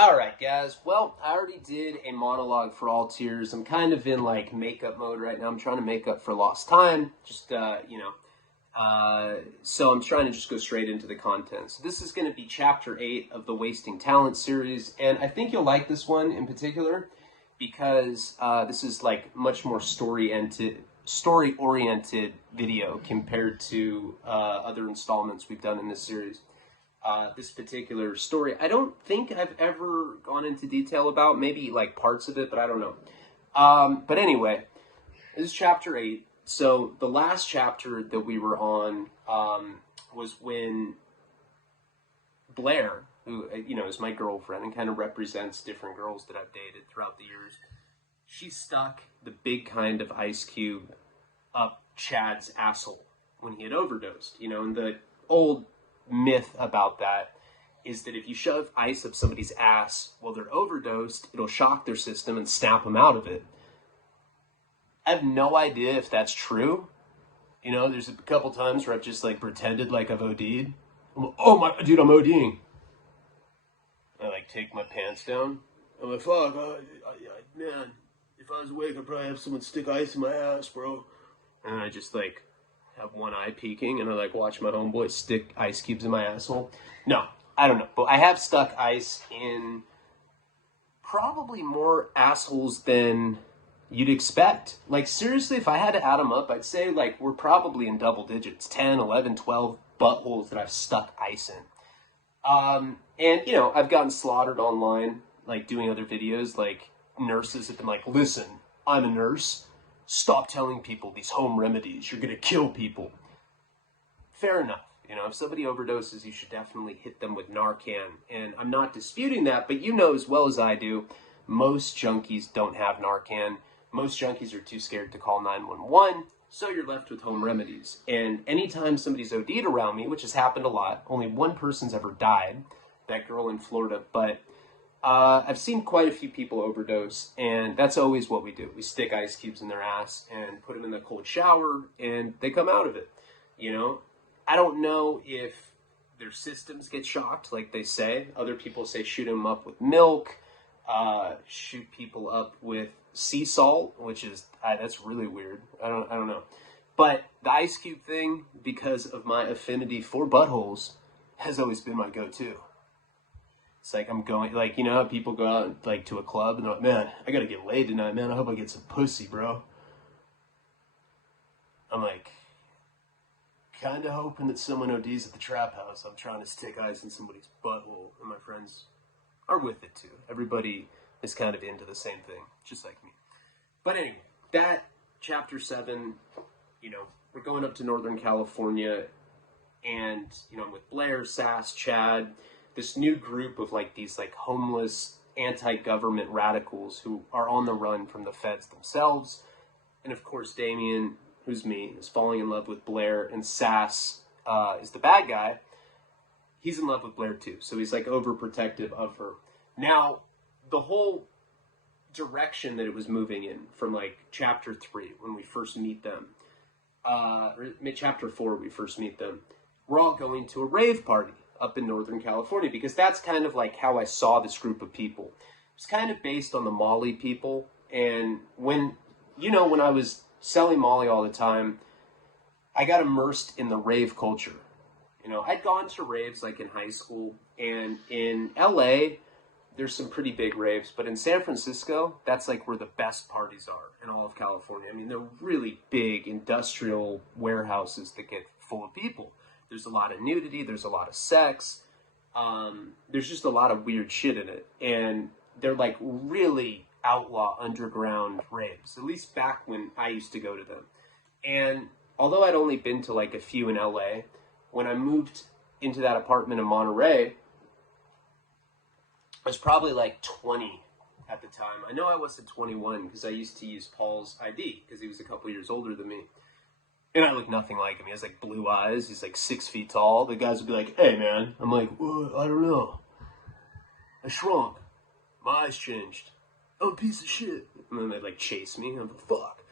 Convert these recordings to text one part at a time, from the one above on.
All right, guys. Well, I already did a monologue for all tiers. I'm kind of in like makeup mode right now. I'm trying to make up for lost time. So I'm trying to just go straight into the content. So this is going to be chapter 8 of the Wasting Talent series, and I think you'll like this one in particular because this is like much more story-oriented video compared to other installments we've done in this series. This particular story, I don't think I've ever gone into detail about, maybe like parts of it, but I don't know. But anyway, this is chapter 8. So the last chapter that we were on was when Blair, who, is my girlfriend and kind of represents different girls that I've dated throughout the years, she stuck the big kind of ice cube up Chad's asshole when he had overdosed. And the old myth about that is that if you shove ice up somebody's ass while they're overdosed, it'll shock their system and snap them out of it. I have no idea if that's true. There's a couple times where I've just like pretended like I've OD'd. Oh my, dude, I'm ODing. I like take my pants down. I'm like, fuck, man, if I was awake, I'd probably have someone stick ice in my ass, bro. And I just like have one eye peeking, and I like watch my homeboy stick ice cubes in my asshole. No, I don't know, but I have stuck ice in probably more assholes than you'd expect. Like, seriously, if I had to add them up, I'd say like we're probably in double digits, 10, 11, 12 buttholes that I've stuck ice in. And I've gotten slaughtered online, like doing other videos, like nurses have been like, listen, I'm a nurse. Stop telling people these home remedies. You're going to kill people. Fair enough. If somebody overdoses, you should definitely hit them with Narcan. And I'm not disputing that, but as well as I do, most junkies don't have Narcan. Most junkies are too scared to call 911, so you're left with home remedies. And anytime somebody's OD'd around me, which has happened a lot, only one person's ever died, that girl in Florida, but I've seen quite a few people overdose, and that's always what we do. We stick ice cubes in their ass and put them in the cold shower, and they come out of it. I don't know if their systems get shocked, like they say. Other people say shoot them up with milk, shoot people up with sea salt, which is, that's really weird. I don't know. But the ice cube thing, because of my affinity for buttholes, has always been my go-to. It's like I'm going, like, how people go out like to a club and they're like, man, I gotta get laid tonight, man. I hope I get some pussy, bro. I'm like, kind of hoping that someone ODs at the trap house. I'm trying to stick ice in somebody's butthole, and my friends are with it too. Everybody is kind of into the same thing, just like me. But anyway, that chapter 7, we're going up to Northern California, and, I'm with Blair, Sass, Chad, this new group of like these like homeless anti-government radicals who are on the run from the feds themselves. And of course, Damien, who's me, is falling in love with Blair, and Sass is the bad guy. He's in love with Blair too, so he's like overprotective of her. Now, the whole direction that it was moving in from like chapter 3 when we first meet them, or chapter 4 we first meet them, we're all going to a rave party up in Northern California, because that's kind of like how I saw this group of people. It's kind of based on the Molly people, and when I was selling Molly all the time, I got immersed in the rave culture. I'd gone to raves like in high school, and in LA, there's some pretty big raves, but in San Francisco, that's like where the best parties are in all of California. I mean, they're really big industrial warehouses that get full of people. There's a lot of nudity, there's a lot of sex, there's just a lot of weird shit in it, and they're like really outlaw underground raves, at least back when I used to go to them. And although I'd only been to like a few in LA, when I moved into that apartment in Monterey, I was probably like 20 at the time. I know I wasn't 21 because I used to use Paul's ID because he was a couple years older than me. And I look nothing like him. He has like blue eyes. He's like 6 feet tall. The guys would be like, hey man. I'm like, well, I don't know. I shrunk. My eyes changed. I'm a piece of shit. And then they'd like chase me. I'm like, fuck.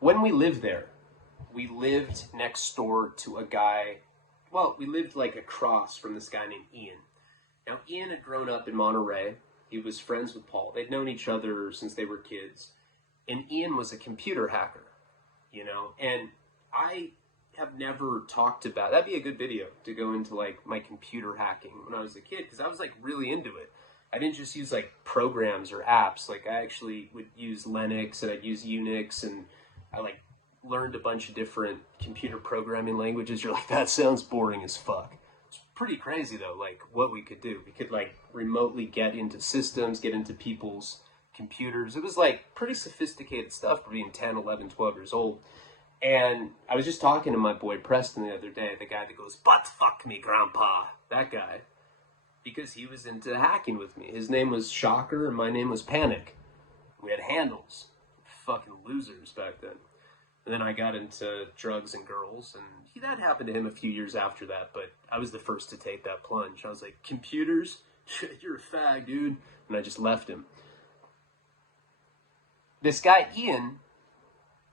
When we lived there, we lived next door to a guy. Well, we lived like across from this guy named Ian. Now, Ian had grown up in Monterey. He was friends with Paul. They'd known each other since they were kids. And Ian was a computer hacker, you know, and I have never talked about, that'd be a good video to go into like my computer hacking when I was a kid, because I was like really into it. I didn't just use like programs or apps. Like I actually would use Linux and I'd use Unix, and I like learned a bunch of different computer programming languages. You're like, that sounds boring as fuck. It's pretty crazy though, like what we could do. We could like remotely get into systems, get into people's computers. It was like pretty sophisticated stuff for being 10, 11, 12 years old. And I was just talking to my boy Preston the other day, the guy that goes, "Butt fuck me, grandpa," that guy, because he was into hacking with me. His name was Shocker and my name was Panic. We had handles. Fucking losers back then. And then I got into drugs and girls, and that happened to him a few years after that, but I was the first to take that plunge. I was like, computers? You're a fag, dude. And I just left him. This guy, Ian,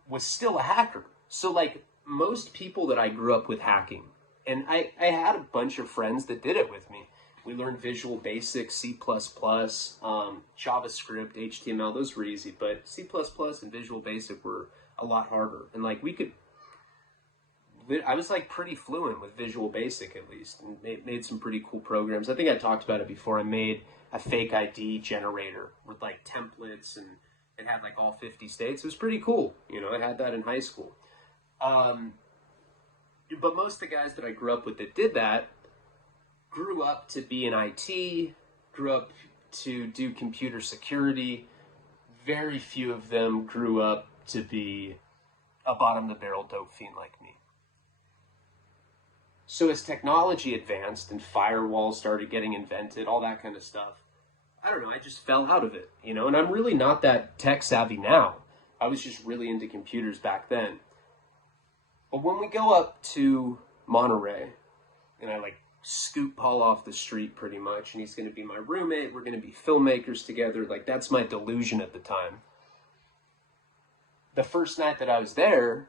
was still a hacker. So, like, most people that I grew up with hacking, and I had a bunch of friends that did it with me. We learned Visual Basic, C++, JavaScript, HTML. Those were easy, but C++ and Visual Basic were a lot harder. And, like, I was, like, pretty fluent with Visual Basic, at least, and made some pretty cool programs. I think I talked about it before. I made a fake ID generator with, like, templates, and it had, like, all 50 states. It was pretty cool. You know, I had that in high school. But most of the guys that I grew up with that did that grew up to be in IT, grew up to do computer security. Very few of them grew up to be a bottom-of-the-barrel dope fiend like me. So as technology advanced and firewalls started getting invented, all that kind of stuff, I don't know, I just fell out of it, you know? And I'm really not that tech savvy now. I was just really into computers back then. But when we go up to Monterey, and I like scoop Paul off the street pretty much, and he's going to be my roommate, we're going to be filmmakers together, like that's my delusion at the time. The first night that I was there,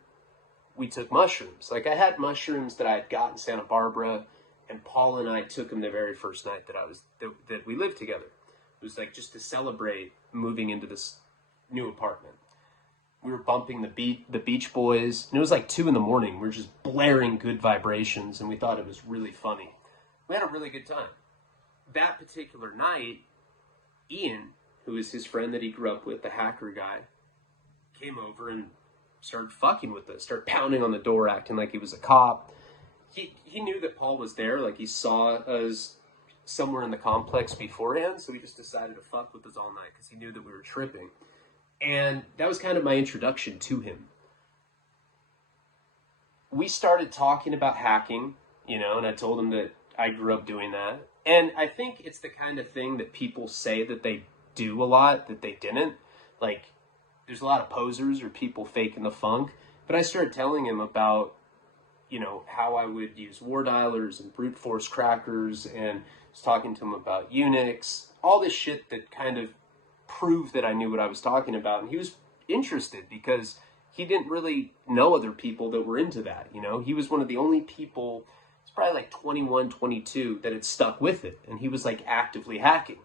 we took mushrooms. Like I had mushrooms that I had got in Santa Barbara, and Paul and I took them the very first night that we lived together. It was like just to celebrate moving into this new apartment. We were bumping the Beach Boys, and it was like 2 a.m. We were just blaring Good Vibrations, and we thought it was really funny. We had a really good time. That particular night, Ian, who was his friend that he grew up with, the hacker guy, came over and started fucking with us, started pounding on the door, acting like he was a cop. He knew that Paul was there, like he saw us somewhere in the complex beforehand, so he just decided to fuck with us all night because he knew that we were tripping. And that was kind of my introduction to him. We started talking about hacking, you know, and I told him that I grew up doing that. And I think it's the kind of thing that people say that they do a lot, that they didn't. Like, there's a lot of posers or people faking the funk. But I started telling him about, you know, how I would use war dialers and brute force crackers, and was talking to him about Unix, all this shit that kind of proved that I knew what I was talking about. And he was interested because he didn't really know other people that were into that, you know. He was one of the only people, it's probably like 21, 22, that had stuck with it. And he was like actively hacking.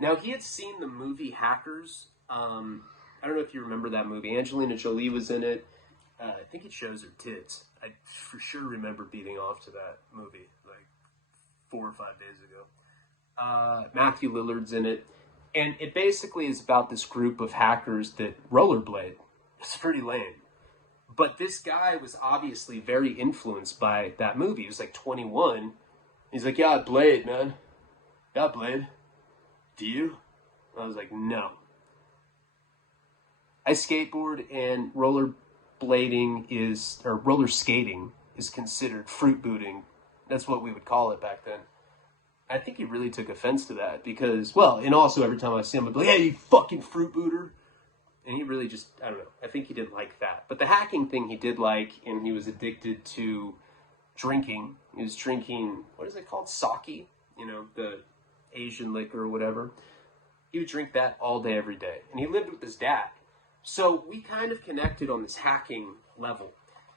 Now, he had seen the movie Hackers. I don't know if you remember that movie. Angelina Jolie was in it. I think it shows her tits. I for sure remember beating off to that movie like 4 or 5 days ago. Matthew Lillard's in it. And it basically is about this group of hackers that rollerblade. It's pretty lame. But this guy was obviously very influenced by that movie. He was like 21. He's like, yeah, I blade, man. Yeah, I blade. Do you? I was like, no. I skateboard, and roller skating is considered fruit booting. That's what we would call it back then. I think he really took offense to that because, well, and also every time I see him, I'd be like, hey, you fucking fruit booter. And he really just, I don't know, I think he didn't like that. But the hacking thing he did like, and he was addicted to drinking. He was drinking, what is it called? Sake, you know, the Asian liquor or whatever. He would drink that all day, every day. And he lived with his dad. So we kind of connected on this hacking level.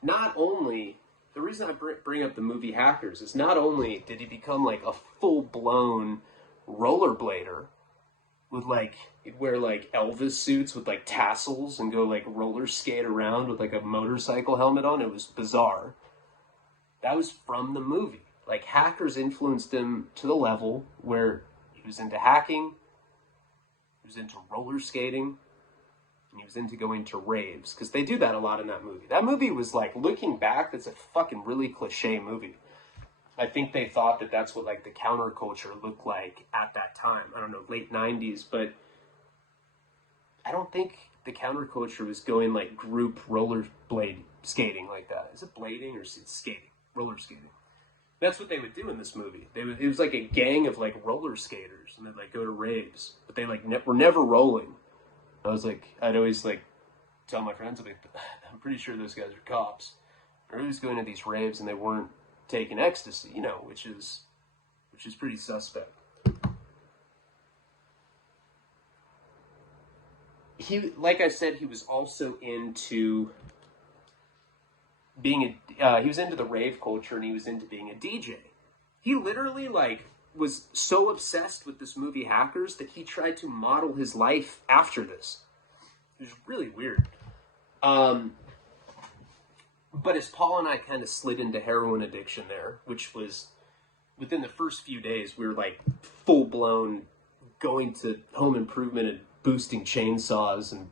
Not only, the reason I bring up the movie Hackers is not only did he become like a full-blown rollerblader with like, he'd wear like Elvis suits with like tassels and go like roller skate around with like a motorcycle helmet on. It was bizarre. That was from the movie. Like, hackers influenced him to the level where he was into hacking, he was into roller skating, and he was into going to raves. Because they do that a lot in that movie. That movie was like, looking back, that's a fucking really cliche movie. I think they thought that that's what like the counterculture looked like at that time. I don't know, late 90s, but I don't think the counterculture was going like group rollerblade skating like that. Is it blading or is it skating? Roller skating. That's what they would do in this movie. It was like a gang of like roller skaters, and they'd like go to raves, but they like were never rolling. I'd always like tell my friends, like, I'm pretty sure those guys are cops. They're always going to these raves, and they weren't taking ecstasy, you know, which is pretty suspect. He, like I said, he was also into being he was into the rave culture, and he was into being a DJ. He literally like was so obsessed with this movie Hackers that he tried to model his life after this. It was really weird. But as Paul and I kind of slid into heroin addiction there, which was within the first few days, we were like full blown going to home improvement and boosting chainsaws and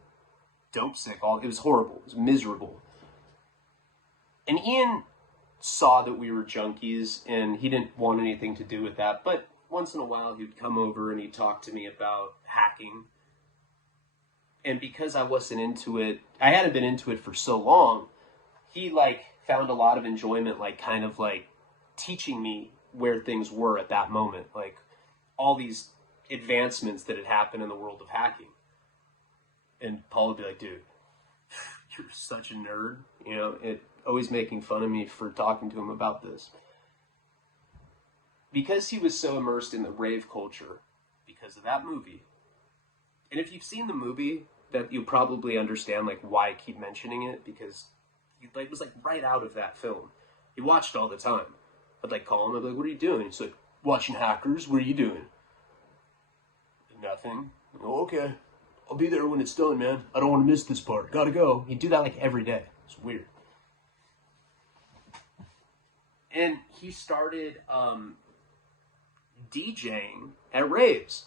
dope sick. It was horrible. It was miserable. And Ian saw that we were junkies, and he didn't want anything to do with that. But once in a while, he'd come over and he'd talk to me about hacking. And because I wasn't into it, I hadn't been into it for so long, he like found a lot of enjoyment, like kind of like teaching me where things were at that moment, like all these advancements that had happened in the world of hacking. And Paul would be like, dude, you're such a nerd, you know, always making fun of me for talking to him about this. Because he was so immersed in the rave culture, because of that movie, and if you've seen the movie, that you'll probably understand like why I keep mentioning it, because he like was like right out of that film. He watched all the time. I'd like call him, I'd be like, what are you doing? He's like, watching Hackers. What are you doing? Nothing. Oh, okay. I'll be there when it's done, man. I don't want to miss this part. Gotta go. He'd do that like every day. It's weird. And he started DJing at raves.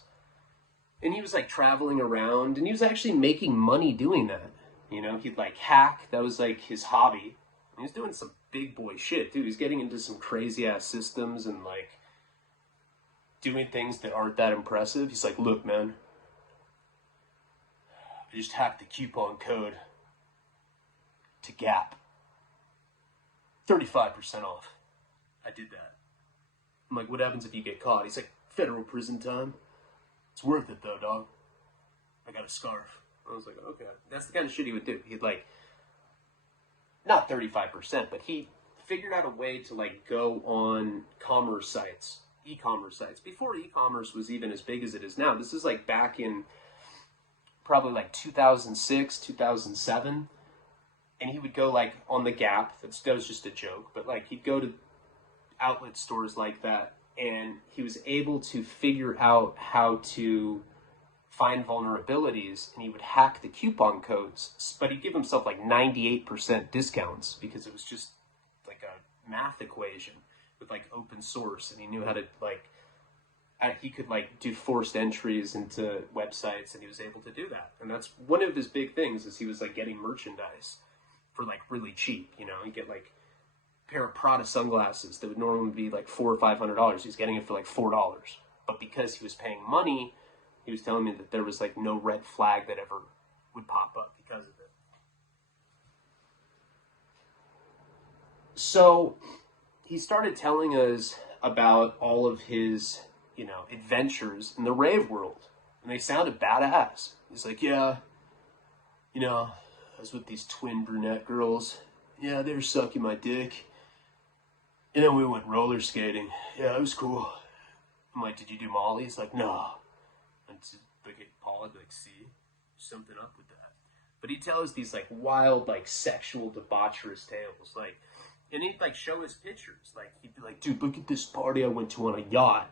And he was like traveling around, and he was actually making money doing that. You know, he'd like hack. That was like his hobby. And he was doing some big boy shit, dude. He's getting into some crazy ass systems and like doing things that aren't that impressive. He's like, look, man, I just hacked the coupon code to Gap. 35% off. I did that. I'm like, what happens if you get caught? He's like, federal prison time. It's worth it though, dog. I got a scarf. I was like, okay. That's the kind of shit he would do. He'd like, not 35%, but he figured out a way to like go on commerce sites, e-commerce sites, before e-commerce was even as big as it is now. This is like back in probably like 2006, 2007. And he would go like on the Gap. That was just a joke, but like he'd go to outlet stores like that, and he was able to figure out how to find vulnerabilities, and he would hack the coupon codes, but he'd give himself like 98% discounts because it was just like a math equation with like open source, and he knew how to like, he could like do forced entries into websites, and he was able to do that. And that's one of his big things, is he was like getting merchandise for like really cheap. You know, you get like a pair of Prada sunglasses that would normally be like $400 or $500. He's getting it for like $4. But because he was paying money, he was telling me that there was like no red flag that ever would pop up because of it. So he started telling us about all of his, you know, adventures in the rave world. And they sounded badass. He's like, yeah, you know, I was with these twin brunette girls. Yeah, they were sucking my dick. And then we went roller skating. Yeah, it was cool. I'm like, did you do Molly? He's like, no. And to look at Paul, I'd be like, see, something up with that. But he'd tell us these like wild, like sexual debaucherous tales. Like, and he'd like show us pictures. Like, he'd be like, dude, look at this party I went to on a yacht.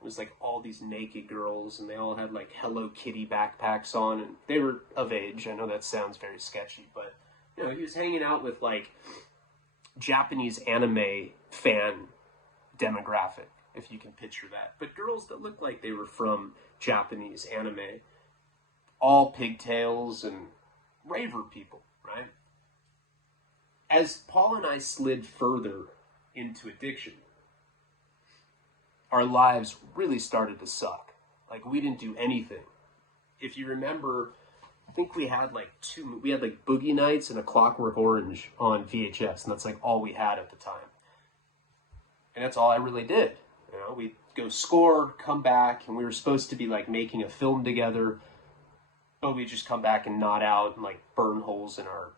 It was like all these naked girls, and they all had like Hello Kitty backpacks on, and they were of age. I know that sounds very sketchy, but you know, he was hanging out with like Japanese anime fan demographic, if you can picture that. But girls that looked like they were from Japanese anime, all pigtails and raver people, right? As Paul and I slid further into addiction, our lives really started to suck. Like, we didn't do anything. If you remember, I think we had like Boogie Nights and A Clockwork Orange on VHS, and that's like all we had at the time. And that's all I really did. You know, we'd go score, come back, and we were supposed to be like making a film together, but we'd just come back and nod out and like burn holes in our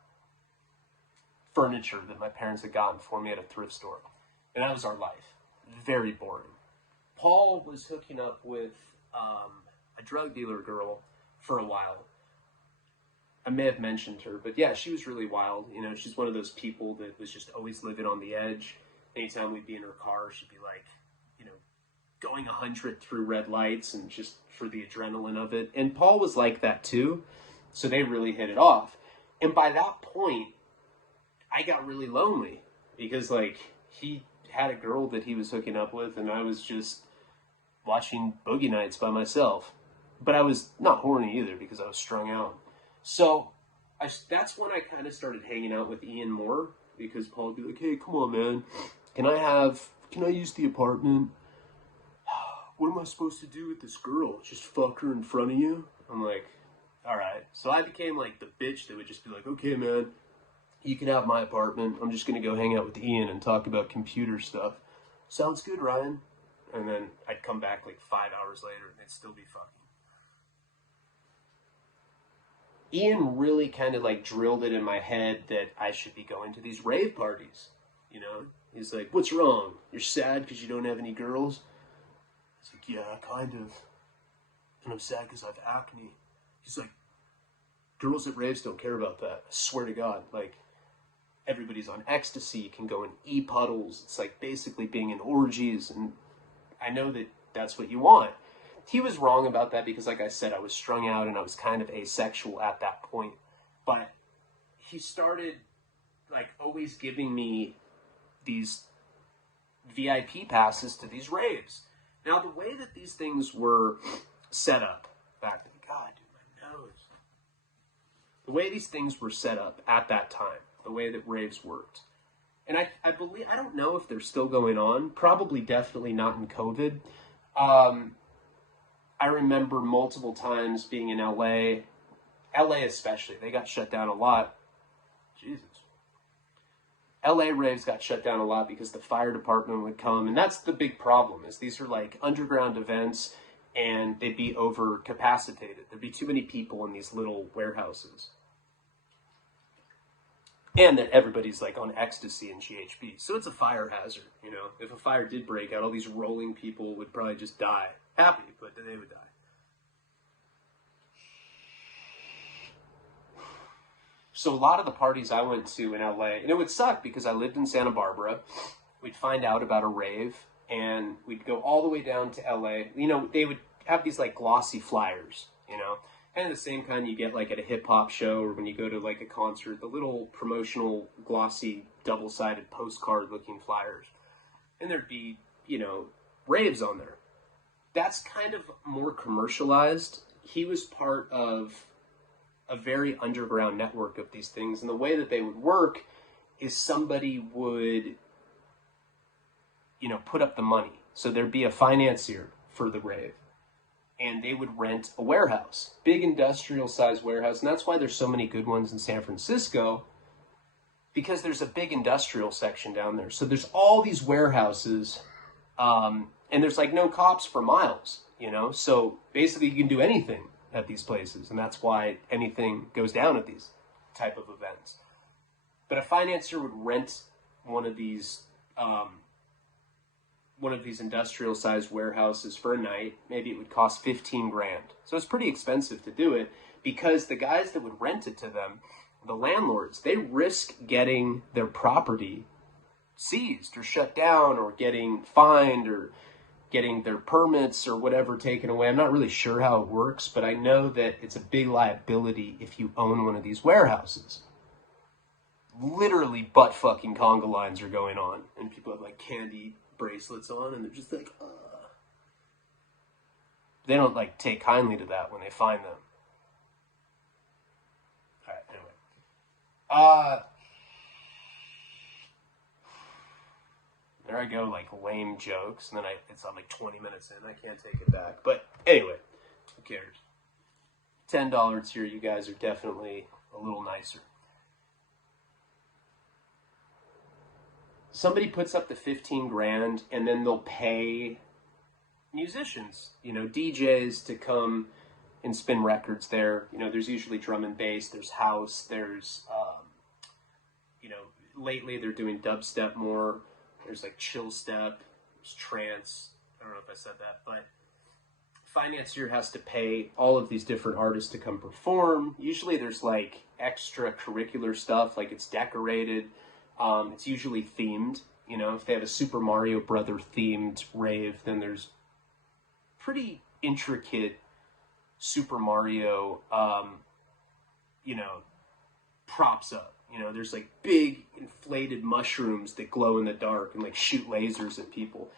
furniture that my parents had gotten for me at a thrift store. And that was our life. Very boring. Paul was hooking up with a drug dealer girl for a while. I may have mentioned her, but yeah, she was really wild. You know, she's one of those people that was just always living on the edge. Anytime we'd be in her car, she'd be like, you know, going 100 through red lights and just for the adrenaline of it. And Paul was like that too, so they really hit it off. And by that point, I got really lonely because like he had a girl that he was hooking up with, and I was just watching Boogie Nights by myself. But I was not horny either because I was strung out. So that's when I kind of started hanging out with Ian more, because Paul would be like, hey, come on, man. Can I use the apartment? What am I supposed to do with this girl? Just fuck her in front of you? I'm like, all right. So I became like the bitch that would just be like, okay, man, you can have my apartment. I'm just going to go hang out with Ian and talk about computer stuff. Sounds good, Ryan. And then I'd come back like 5 hours later and they'd still be fucking. Ian really kind of like drilled it in my head that I should be going to these rave parties. You know, he's like, what's wrong? You're sad because you don't have any girls? I was like, yeah, kind of. And I'm sad because I have acne. He's like, girls at raves don't care about that. I swear to God. Like, everybody's on ecstasy, can go in e-puddles. It's like basically being in orgies, and I know that that's what you want. He was wrong about that because, like I said, I was strung out and I was kind of asexual at that point. But he started, like, always giving me these VIP passes to these raves. Now, the way that these things were set up back then, God, dude, my nose. The way these things were set up at that time, the way that raves worked. And I believe, I don't know if they're still going on. Probably definitely not in COVID. I remember multiple times being in LA especially, they got shut down a lot. Jesus. LA raves got shut down a lot because the fire department would come, and that's the big problem, is these are like underground events, and they'd be over-capacitated. There'd be too many people in these little warehouses. And that everybody's like on ecstasy and GHB. So it's a fire hazard, you know. If a fire did break out, all these rolling people would probably just die. Happy, but they would die. So a lot of the parties I went to in LA, and it would suck because I lived in Santa Barbara. We'd find out about a rave, and we'd go all the way down to LA. You know, they would have these like glossy flyers, you know. Kind of the same kind you get like at a hip-hop show or when you go to like a concert, the little promotional glossy double-sided postcard-looking flyers. And there'd be, you know, raves on there. That's kind of more commercialized. He was part of a very underground network of these things. And the way that they would work is somebody would, you know, put up the money. So there'd be a financier for the rave. And they would rent a warehouse, big industrial size warehouse. And that's why there's so many good ones in San Francisco, because there's a big industrial section down there. So there's all these warehouses, and there's like no cops for miles, you know? So basically you can do anything at these places. And that's why anything goes down at these type of events. But a financier would rent one of these industrial sized warehouses for a night. Maybe it would cost 15 grand. So it's pretty expensive to do it because the guys that would rent it to them, the landlords, they risk getting their property seized or shut down or getting fined or getting their permits or whatever taken away. I'm not really sure how it works, but I know that it's a big liability if you own one of these warehouses. Literally butt fucking conga lines are going on, and people have like candy bracelets on, and they're just like, They don't like take kindly to that when they find them. All right, anyway. There I go, like lame jokes, and then I'm like 20 minutes in. I can't take it back. But anyway, who cares? $10 here, you guys are definitely a little nicer. Somebody puts up the 15 grand, and then they'll pay musicians, DJs to come and spin records there. There's usually drum and bass, there's house, there's, lately they're doing dubstep more. There's like chill step, there's trance. I don't know if I said that, but financier has to pay all of these different artists to come perform. Usually there's like extracurricular stuff, like it's decorated. It's usually themed. If they have a Super Mario Brother themed rave, then there's pretty intricate Super Mario, props up. There's like big inflated mushrooms that glow in the dark and like shoot lasers at people.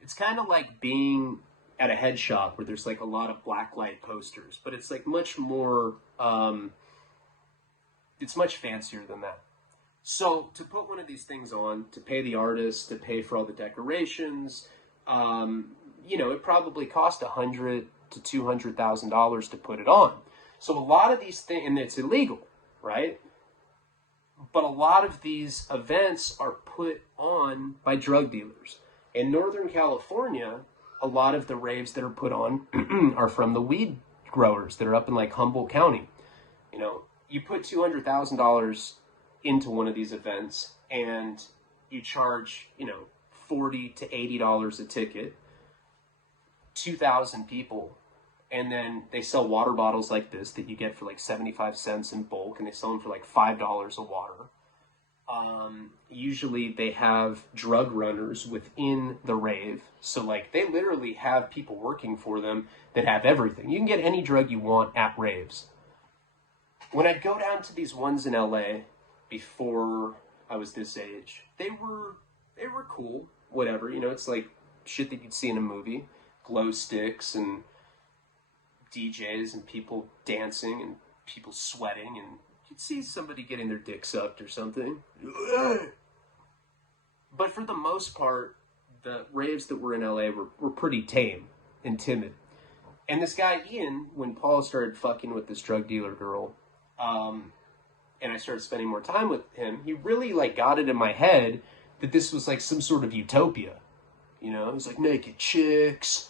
It's kind of like being at a head shop where there's like a lot of blacklight posters, but it's like much more, it's much fancier than that. So to put one of these things on, to pay the artist, to pay for all the decorations, it probably cost $100,000 to $200,000 to put it on. So a lot of these things, and it's illegal, right? But a lot of these events are put on by drug dealers. In Northern California, a lot of the raves that are put on are from the weed growers that are up in like Humboldt County. You put $200,000 into one of these events and you charge, $40 to $80 a ticket, 2,000 people, and then they sell water bottles like this that you get for like 75 cents in bulk, and they sell them for like $5 a water. Usually they have drug runners within the rave, so like they literally have people working for them that have everything. You can get any drug you want at raves. When I'd go down to these ones in LA before I was this age, they were cool, whatever, it's like shit that you'd see in a movie, glow sticks and DJs and people dancing and people sweating, and you'd see somebody getting their dick sucked or something. But for the most part, the raves that were in LA were pretty tame and timid. And this guy, Ian, when Paul started fucking with this drug dealer girl, and I started spending more time with him, he really like got it in my head that this was like some sort of utopia. It was like naked chicks,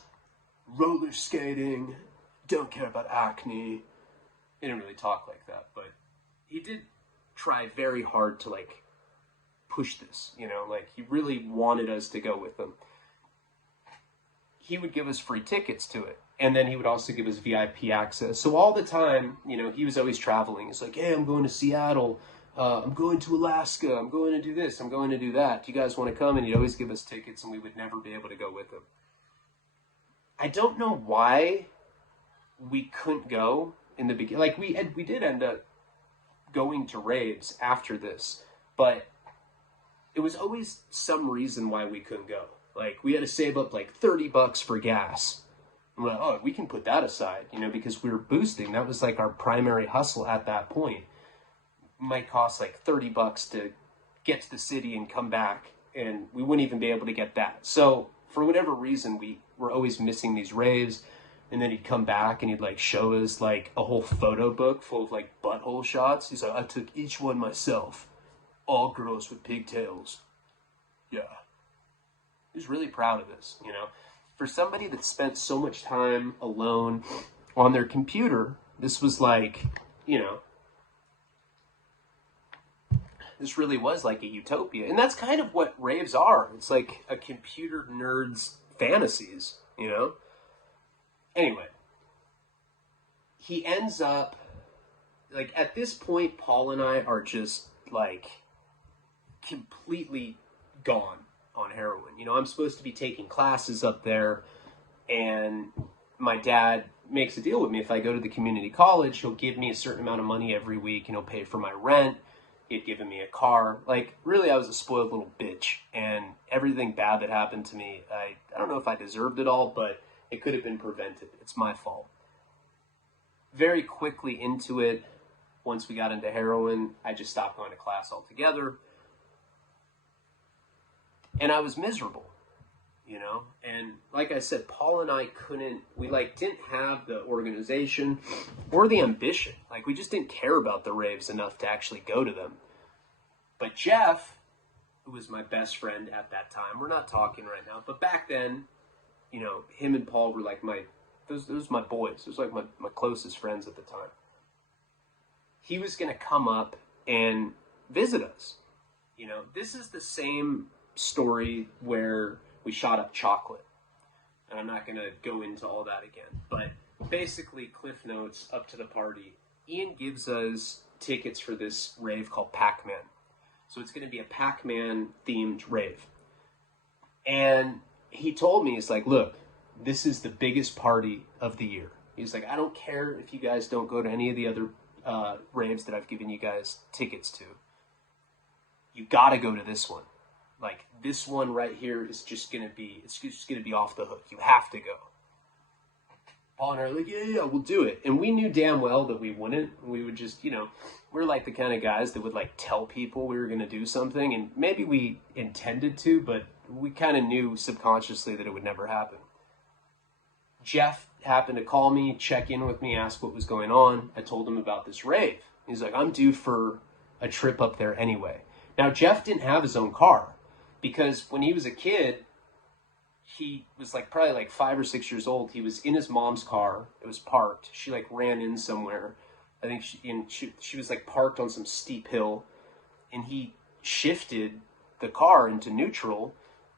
roller skating, don't care about acne. He didn't really talk like that, but he did try very hard to like push this, like he really wanted us to go with him. He would give us free tickets to it. And then he would also give us VIP access. So all the time, he was always traveling. It's like, hey, I'm going to Seattle. I'm going to Alaska. I'm going to do this. I'm going to do that. Do you guys want to come? And he'd always give us tickets, and we would never be able to go with him. I don't know why we couldn't go in the beginning. Like, we did end up going to raves after this, but it was always some reason why we couldn't go. Like, we had to save up like $30 for gas. I'm like, oh, we can put that aside, because we were boosting. That was like our primary hustle at that point. It might cost like $30 to get to the city and come back, and we wouldn't even be able to get that. So for whatever reason, we were always missing these raves. And then he'd come back and he'd like show us like a whole photo book full of like butthole shots. He's like, I took each one myself. All girls with pigtails. Yeah. He's really proud of this, For somebody that spent so much time alone on their computer, this was like, this really was like a utopia. And that's kind of what raves are. It's like a computer nerd's fantasies, Anyway, he ends up, like, at this point, Paul and I are just, like, completely gone. on heroin. You know, I'm supposed to be taking classes up there, and my dad makes a deal with me. If I go to the community college, he'll give me a certain amount of money every week, and he'll pay for my rent. He'd given me a car. Like, really, I was a spoiled little bitch, and everything bad that happened to me, I don't know if I deserved it all, but it could have been prevented. It's my fault. Very quickly into it, once we got into heroin, I just stopped going to class altogether. And I was miserable, you know? And like I said, Paul and I didn't have the organization or the ambition. Like, we just didn't care about the raves enough to actually go to them. But Jeff, who was my best friend at that time, we're not talking right now, but back then, you know, him and Paul were like those my boys. Those were like my closest friends at the time. He was going to come up and visit us. You know, this is the same story where we shot up chocolate. And I'm not going to go into all that again. But basically, Cliff Notes up to the party. Ian gives us tickets for this rave called Pac-Man. So it's going to be a Pac-Man themed rave. And he told me, he's like, look, this is the biggest party of the year. He's like, I don't care if you guys don't go to any of the other raves that I've given you guys tickets to. You got to go to this one. Like, this one right here is just going to be, it's just going to be off the hook. You have to go. Paul and I were like, yeah, we'll do it. And we knew damn well that we wouldn't. We would just, you know, we're like the kind of guys that would like tell people we were going to do something. And maybe we intended to, but we kind of knew subconsciously that it would never happen. Jeff happened to call me, check in with me, ask what was going on. I told him about this rave. He's like, I'm due for a trip up there anyway. Now, Jeff didn't have his own car because when he was a kid, he was like probably like 5 or 6 years old. He was in his mom's car. It was parked. She like ran in somewhere. I think she was like parked on some steep hill, and he shifted the car into neutral,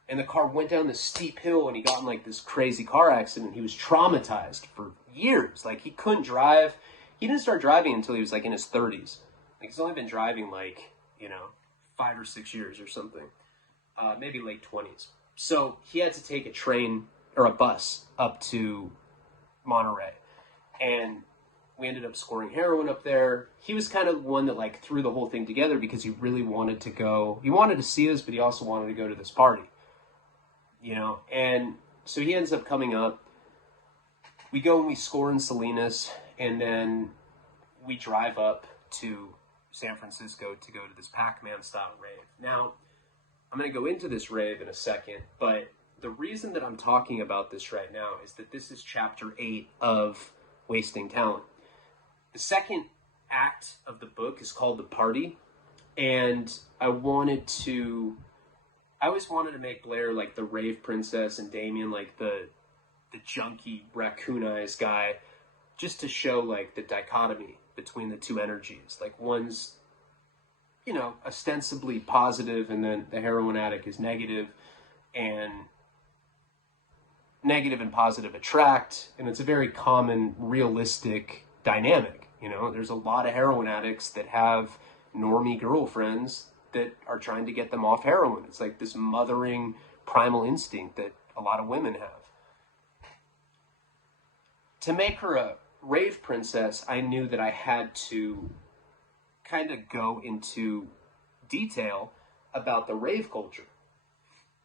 and the car went down this steep hill, and he got in like this crazy car accident. He was traumatized for years. Like, he couldn't drive. He didn't start driving until he was like in his 30s. Like, he's only been driving like, you know, 5 or 6 years or something. Maybe late 20s. So he had to take a train or a bus up to Monterey. And we ended up scoring heroin up there. He was kind of the one that like threw the whole thing together because he really wanted to go. He wanted to see us, but he also wanted to go to this party. You know, and so he ends up coming up. We go and we score in Salinas, and then we drive up to San Francisco to go to this Pac-Man style rave. Now, I'm going to go into this rave in a second, but the reason that I'm talking about this right now is that this is chapter 8 of Wasting Talent. The second act of the book is called The Party, and I always wanted to make Blair like the rave princess and Damien like the junky raccoon eyes guy, just to show like the dichotomy between the two energies. Like, one's, you know, ostensibly positive, and then the heroin addict is negative, and negative and positive attract, and it's a very common, realistic dynamic. You know, there's a lot of heroin addicts that have normie girlfriends that are trying to get them off heroin. It's like this mothering primal instinct that a lot of women have. To make her a rave princess, I knew that I had to kind of go into detail about the rave culture,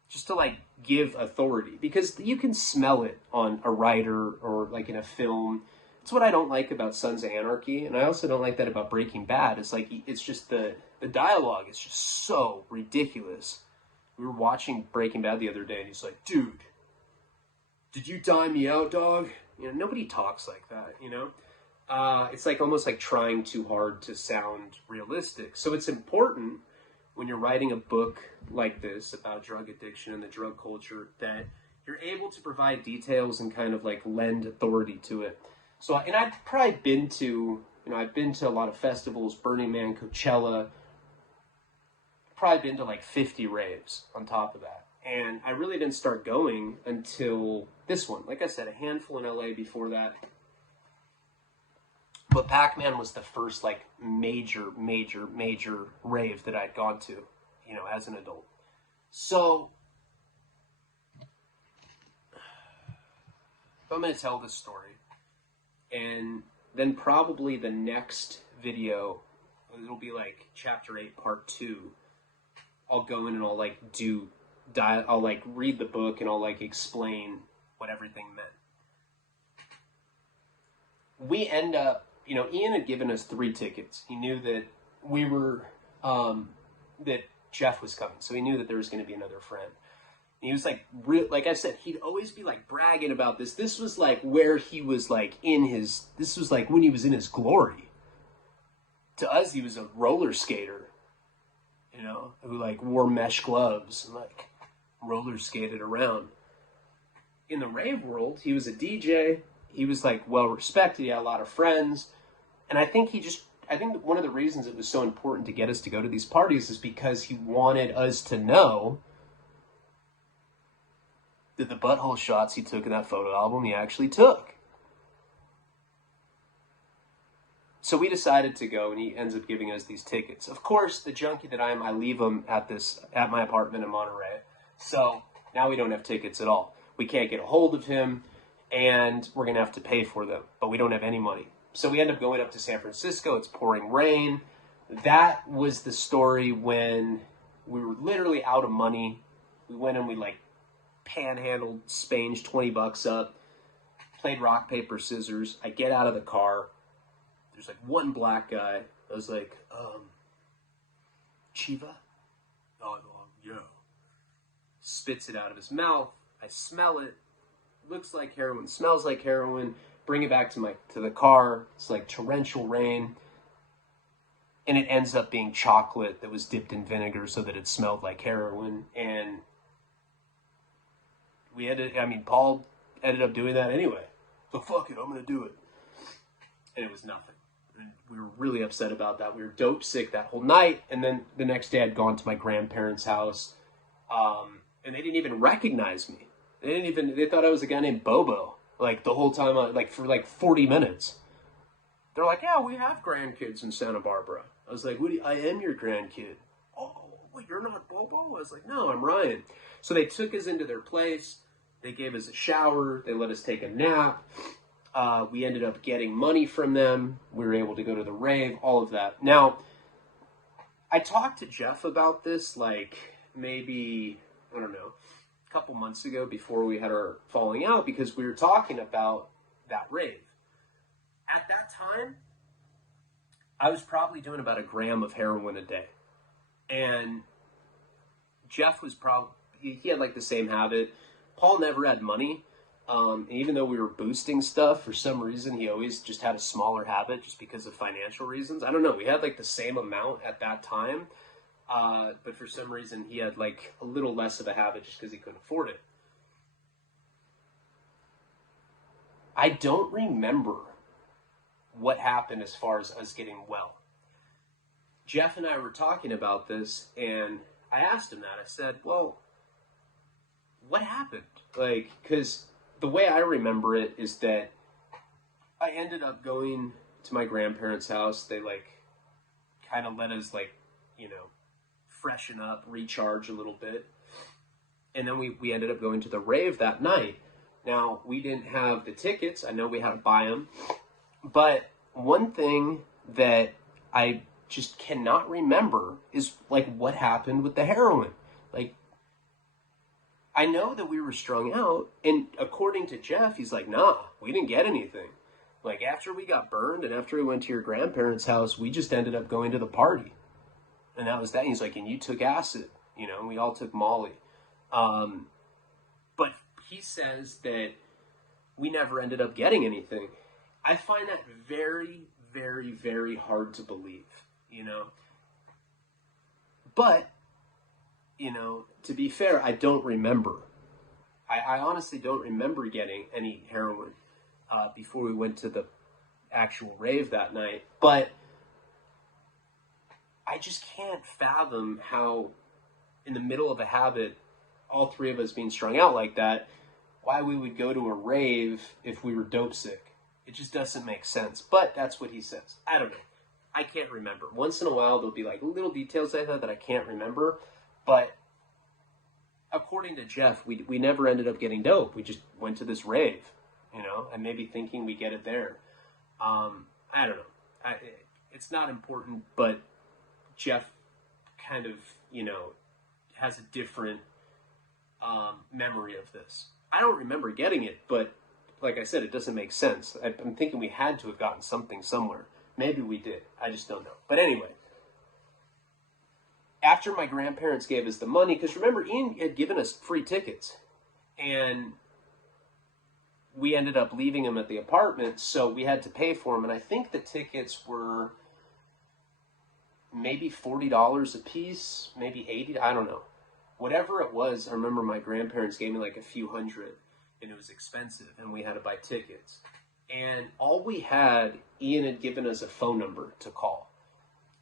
just to like give authority, because you can smell it on a writer or like in a film. It's what I don't like about Sons of Anarchy, and I also don't like that about Breaking Bad. It's like, it's just the dialogue is just so ridiculous. We were watching Breaking Bad the other day, and he's like, dude, did you dime me out, dog? You know, nobody talks like that, you know? It's like almost like trying too hard to sound realistic. So it's important when you're writing a book like this about drug addiction and the drug culture that you're able to provide details and kind of like lend authority to it. So, and I've probably been to, I've been to a lot of festivals, Burning Man, Coachella. Probably been to like 50 raves on top of that. And I really didn't start going until this one. Like I said, a handful in LA before that. But Pac-Man was the first like major rave that I'd gone to, as an adult. So I'm going to tell this story. And then probably the next video, it'll be like chapter 8, part 2. I'll go in and I'll like I'll like read the book and I'll like explain what everything meant. We end up, you know, Ian had given us 3 tickets. He knew that we were, that Jeff was coming. So he knew that there was going to be another friend. And he was like, like I said, he'd always be like bragging about this. This was like where he was like this was like when he was in his glory. To us, he was a roller skater, you know, who like wore mesh gloves and like roller skated around. In the rave world, he was a DJ. He was like well respected. He had a lot of friends. And I think one of the reasons it was so important to get us to go to these parties is because he wanted us to know that the butthole shots he took in that photo album he actually took. So we decided to go, and he ends up giving us these tickets. Of course, the junkie that I am, I leave them at my apartment in Monterey. So now we don't have tickets at all. We can't get a hold of him, and we're going to have to pay for them, but we don't have any money. So we end up going up to San Francisco. It's pouring rain. That was the story when we were literally out of money. We went and we like panhandled, spanged $20 up, played rock, paper, scissors. I get out of the car. There's like one black guy. I was like, Chiva? Oh, yeah. Spits it out of his mouth. I smell it. Looks like heroin. Smells like heroin. Bring it back to the car. It's like torrential rain. And it ends up being chocolate that was dipped in vinegar so that it smelled like heroin. And Paul ended up doing that anyway. So fuck it, I'm going to do it. And it was nothing. And we were really upset about that. We were dope sick that whole night. And then the next day I'd gone to my grandparents' house. And they didn't even recognize me. They thought I was a guy named Bobo. Like the whole time, for like 40 minutes. They're like, yeah, we have grandkids in Santa Barbara. I was like, I am your grandkid. Oh, wait, you're not Bobo? I was like, no, I'm Ryan. So they took us into their place. They gave us a shower. They let us take a nap. We ended up getting money from them. We were able to go to the rave, all of that. Now, I talked to Jeff about this like maybe, I don't know, a couple months ago before we had our falling out because we were talking about that rave. At that time, I was probably doing about 1 gram of heroin a day. And Jeff was he had like the same habit. Paul never had money. And even though we were boosting stuff, for some reason, he always just had a smaller habit just because of financial reasons. I don't know. We had like the same amount at that time. But for some reason, he had like a little less of a habit just because he couldn't afford it. I don't remember what happened as far as us getting well. Jeff and I were talking about this, and I asked him that. I said, well, what happened? Like, because the way I remember it is that I ended up going to my grandparents' house. They, like, kind of let us, like, you know, freshen up, recharge a little bit. And then we ended up going to the rave that night. Now, we didn't have the tickets. I know we had to buy them. But one thing that I just cannot remember is, like, what happened with the heroin. Like, I know that we were strung out, and according to Jeff, he's like, nah, we didn't get anything. Like, after we got burned and after we went to your grandparents' house, we just ended up going to the party. And that was that. He's like, and you took acid, you know, and we all took Molly. But he says that we never ended up getting anything. I find that very, very, very hard to believe, you know. But, you know, to be fair, I don't remember. I honestly don't remember getting any heroin before we went to the actual rave that night. But I just can't fathom how, in the middle of a habit, all 3 of us being strung out like that, why we would go to a rave if we were dope sick. It just doesn't make sense. But that's what he says. I don't know. I can't remember. Once in a while, there'll be like little details I thought that I can't remember. But according to Jeff, we never ended up getting dope. We just went to this rave. you know, and maybe thinking we get it there. I don't know. It's not important, but Jeff kind of, you know, has a different memory of this. I don't remember getting it, but like I said, it doesn't make sense. I'm thinking we had to have gotten something somewhere. Maybe we did. I just don't know. But anyway, after my grandparents gave us the money, because remember, Ian had given us free tickets, and we ended up leaving them at the apartment, so we had to pay for them. And I think the tickets were maybe $40 a piece, maybe $80, I don't know. Whatever it was, I remember my grandparents gave me like a few hundred, and it was expensive, and we had to buy tickets. And all we had, Ian had given us a phone number to call.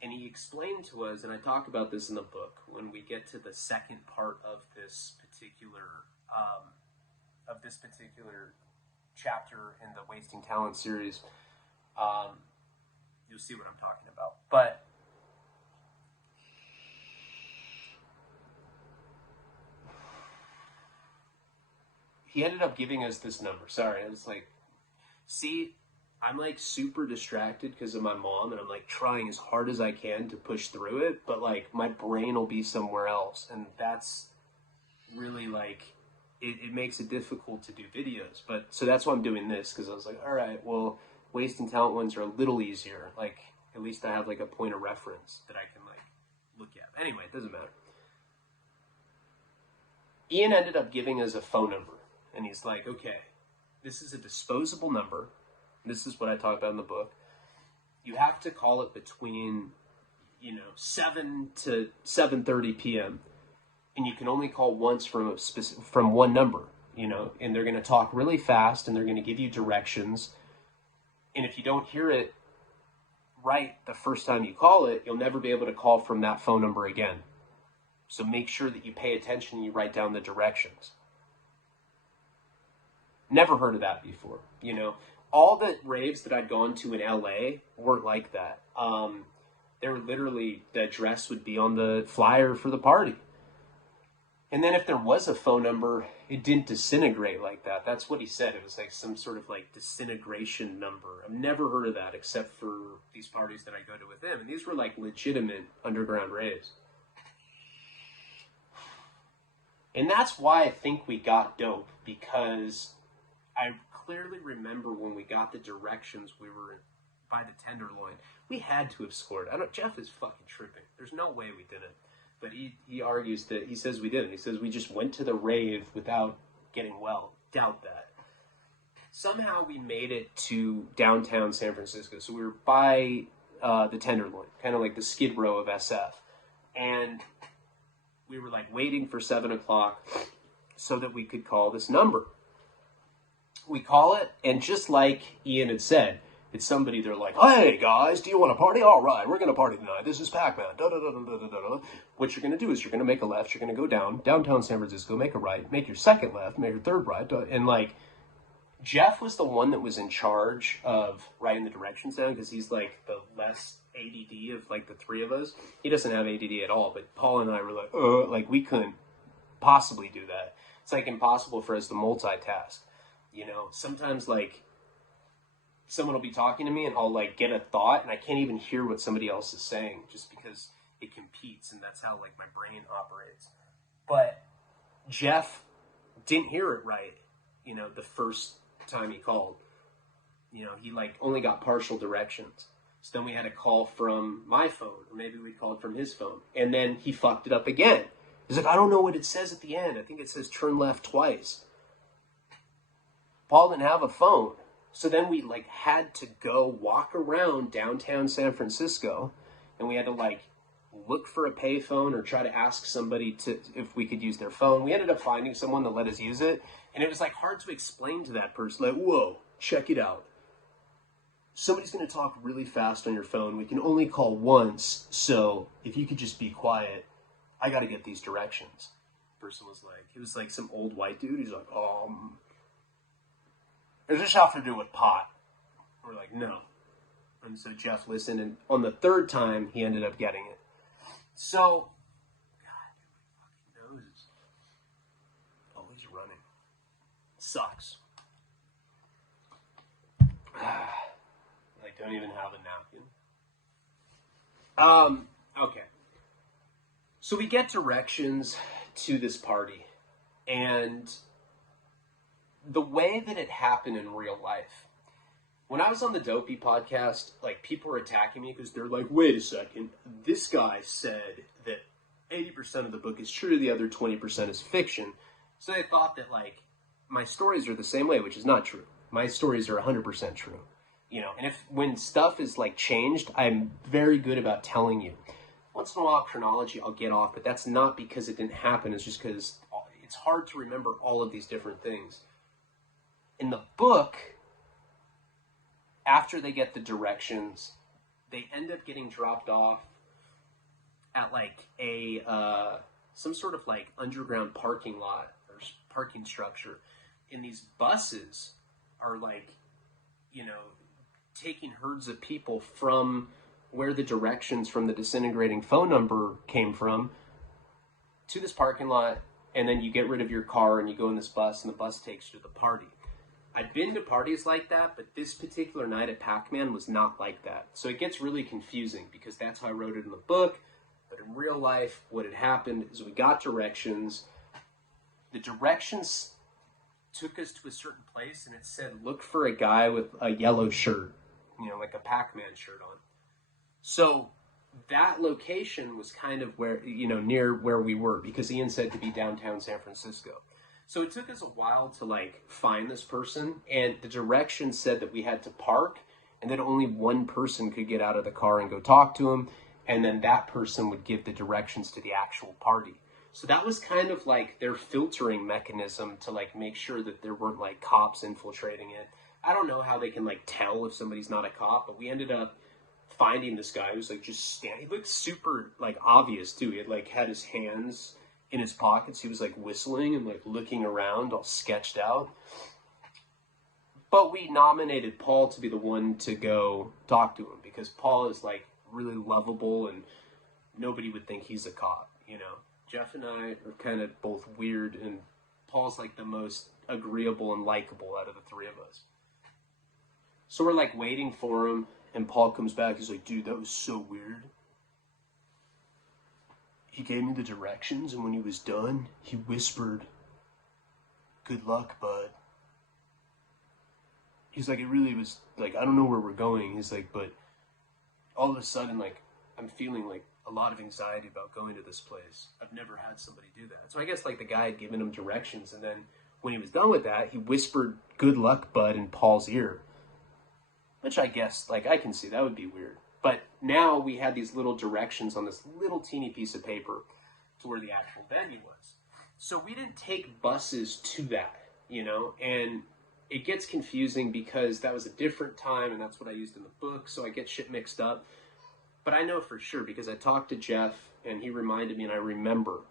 And he explained to us, and I talk about this in the book when we get to the second part of this particular chapter in the Wasting Talent series. You'll see what I'm talking about. But he ended up giving us this number. Sorry, I was like, see, I'm like super distracted because of my mom, and I'm like trying as hard as I can to push through it, but like my brain will be somewhere else, and that's really like, it makes it difficult to do videos. But so that's why I'm doing this, because I was like, all right, well, Wasting Talent ones are a little easier. Like, at least I have like a point of reference that I can like look at. Anyway, it doesn't matter. Ian ended up giving us a phone number, and he's like, okay, this is a disposable number. This is what I talk about in the book. You have to call it between, 7 to 7:30 p.m. And you can only call once from one number, and they're going to talk really fast, and they're going to give you directions. And if you don't hear it right the first time you call it, you'll never be able to call from that phone number again. So make sure that you pay attention and you write down the directions. Never heard of that before, All the raves that I'd gone to in LA weren't like that. They were literally, the address would be on the flyer for the party. And then if there was a phone number, it didn't disintegrate like that. That's what he said. It was like some sort of like disintegration number. I've never heard of that except for these parties that I go to with him. And these were like legitimate underground raves. And that's why I think we got dope, because I clearly remember when we got the directions, we were by the Tenderloin. We had to have scored. Jeff is fucking tripping. There's no way we didn't. But he argues that, he says we didn't. He says we just went to the rave without getting well. Doubt that. Somehow we made it to downtown San Francisco. So we were by the Tenderloin, kind of like the Skid Row of SF. And we were like waiting for 7 o'clock so that we could call this number. We call it, and just like Ian had said, it's somebody, they're like, hey guys, do you want to party? All right, we're going to party tonight. This is Pac-Man. What you're going to do is you're going to make a left. You're going to go downtown San Francisco, make a right, make your second left, make your third right. And like, Jeff was the one that was in charge of writing the directions down, because he's like the less ADD of like the three of us. He doesn't have ADD at all, but Paul and I were like we couldn't possibly do that. It's like impossible for us to multitask. Sometimes like someone will be talking to me and I'll like get a thought and I can't even hear what somebody else is saying, just because it competes, and that's how like my brain operates. But Jeff didn't hear it right, the first time he called. He like only got partial directions. So then we had to call from my phone, or maybe we called from his phone. And then he fucked it up again. He's like, I don't know what it says at the end. I think it says turn left twice. Paul didn't have a phone. So then we like had to go walk around downtown San Francisco, and we had to like look for a payphone or try to ask somebody if we could use their phone. We ended up finding someone that let us use it, and it was like hard to explain to that person, like, whoa, check it out. Somebody's going to talk really fast on your phone. We can only call once, so if you could just be quiet, I got to get these directions. The person was like, he was like some old white dude. He's like, does this have to do with pot? We're like, no. And so Jeff listened, and on the third time, he ended up getting it. So, God, my fucking nose is always running. Sucks. Don't even have a napkin. Okay. So we get directions to this party, and the way that it happened in real life, when I was on the Dopey podcast, like, people were attacking me because they're like, wait a second, this guy said that 80% of the book is true, the other 20% is fiction. So they thought that, like, my stories are the same way, which is not true. My stories are 100% true. You know, and when stuff is, like, changed, I'm very good about telling you. Once in a while, chronology, I'll get off, but that's not because it didn't happen. It's just because it's hard to remember all of these different things. In the book, after they get the directions, they end up getting dropped off at, like, some sort of, like, underground parking lot or parking structure. And these buses are, like, you know, taking herds of people from where the directions from the disintegrating phone number came from to this parking lot, and then you get rid of your car and you go in this bus, and the bus takes you to the party. I've been to parties like that, but this particular night at Pac-Man was not like that. So it gets really confusing because that's how I wrote it in the book. But in real life, what had happened is we got directions. The directions took us to a certain place, and it said, look for a guy with a yellow shirt, you know, like a Pac-Man shirt on. So that location was kind of where, you know, near where we were, because Ian said to be downtown San Francisco. So it took us a while to, like, find this person, and the directions said that we had to park, and that only one person could get out of the car and go talk to him, and then that person would give the directions to the actual party. So that was kind of like their filtering mechanism to, like, make sure that there weren't, like, cops infiltrating it. I don't know how they can, like, tell if somebody's not a cop, but we ended up finding this guy who was, like, just standing. He looked super, like, obvious, too. He had, like, had his hands in his pockets. He was, like, whistling and, like, looking around, all sketched out. But we nominated Paul to be the one to go talk to him, because Paul is, like, really lovable, and nobody would think he's a cop, you know? Jeff and I are kind of both weird, and Paul's, like, the most agreeable and likable out of the three of us. So we're, like, waiting for him, and Paul comes back. He's like, dude, that was so weird. He gave me the directions, and when he was done, he whispered, good luck, bud. He's like, it really was, like, I don't know where we're going. He's like, but all of a sudden, like, I'm feeling, like, a lot of anxiety about going to this place. I've never had somebody do that. So I guess, like, the guy had given him directions, and then when he was done with that, he whispered, good luck, bud, in Paul's ear. Which I guess, like, I can see that would be weird. But now we had these little directions on this little teeny piece of paper to where the actual venue was. So we didn't take buses to that, you know, and it gets confusing because that was a different time, and that's what I used in the book, so I get shit mixed up. But I know for sure because I talked to Jeff, and he reminded me, and I remember.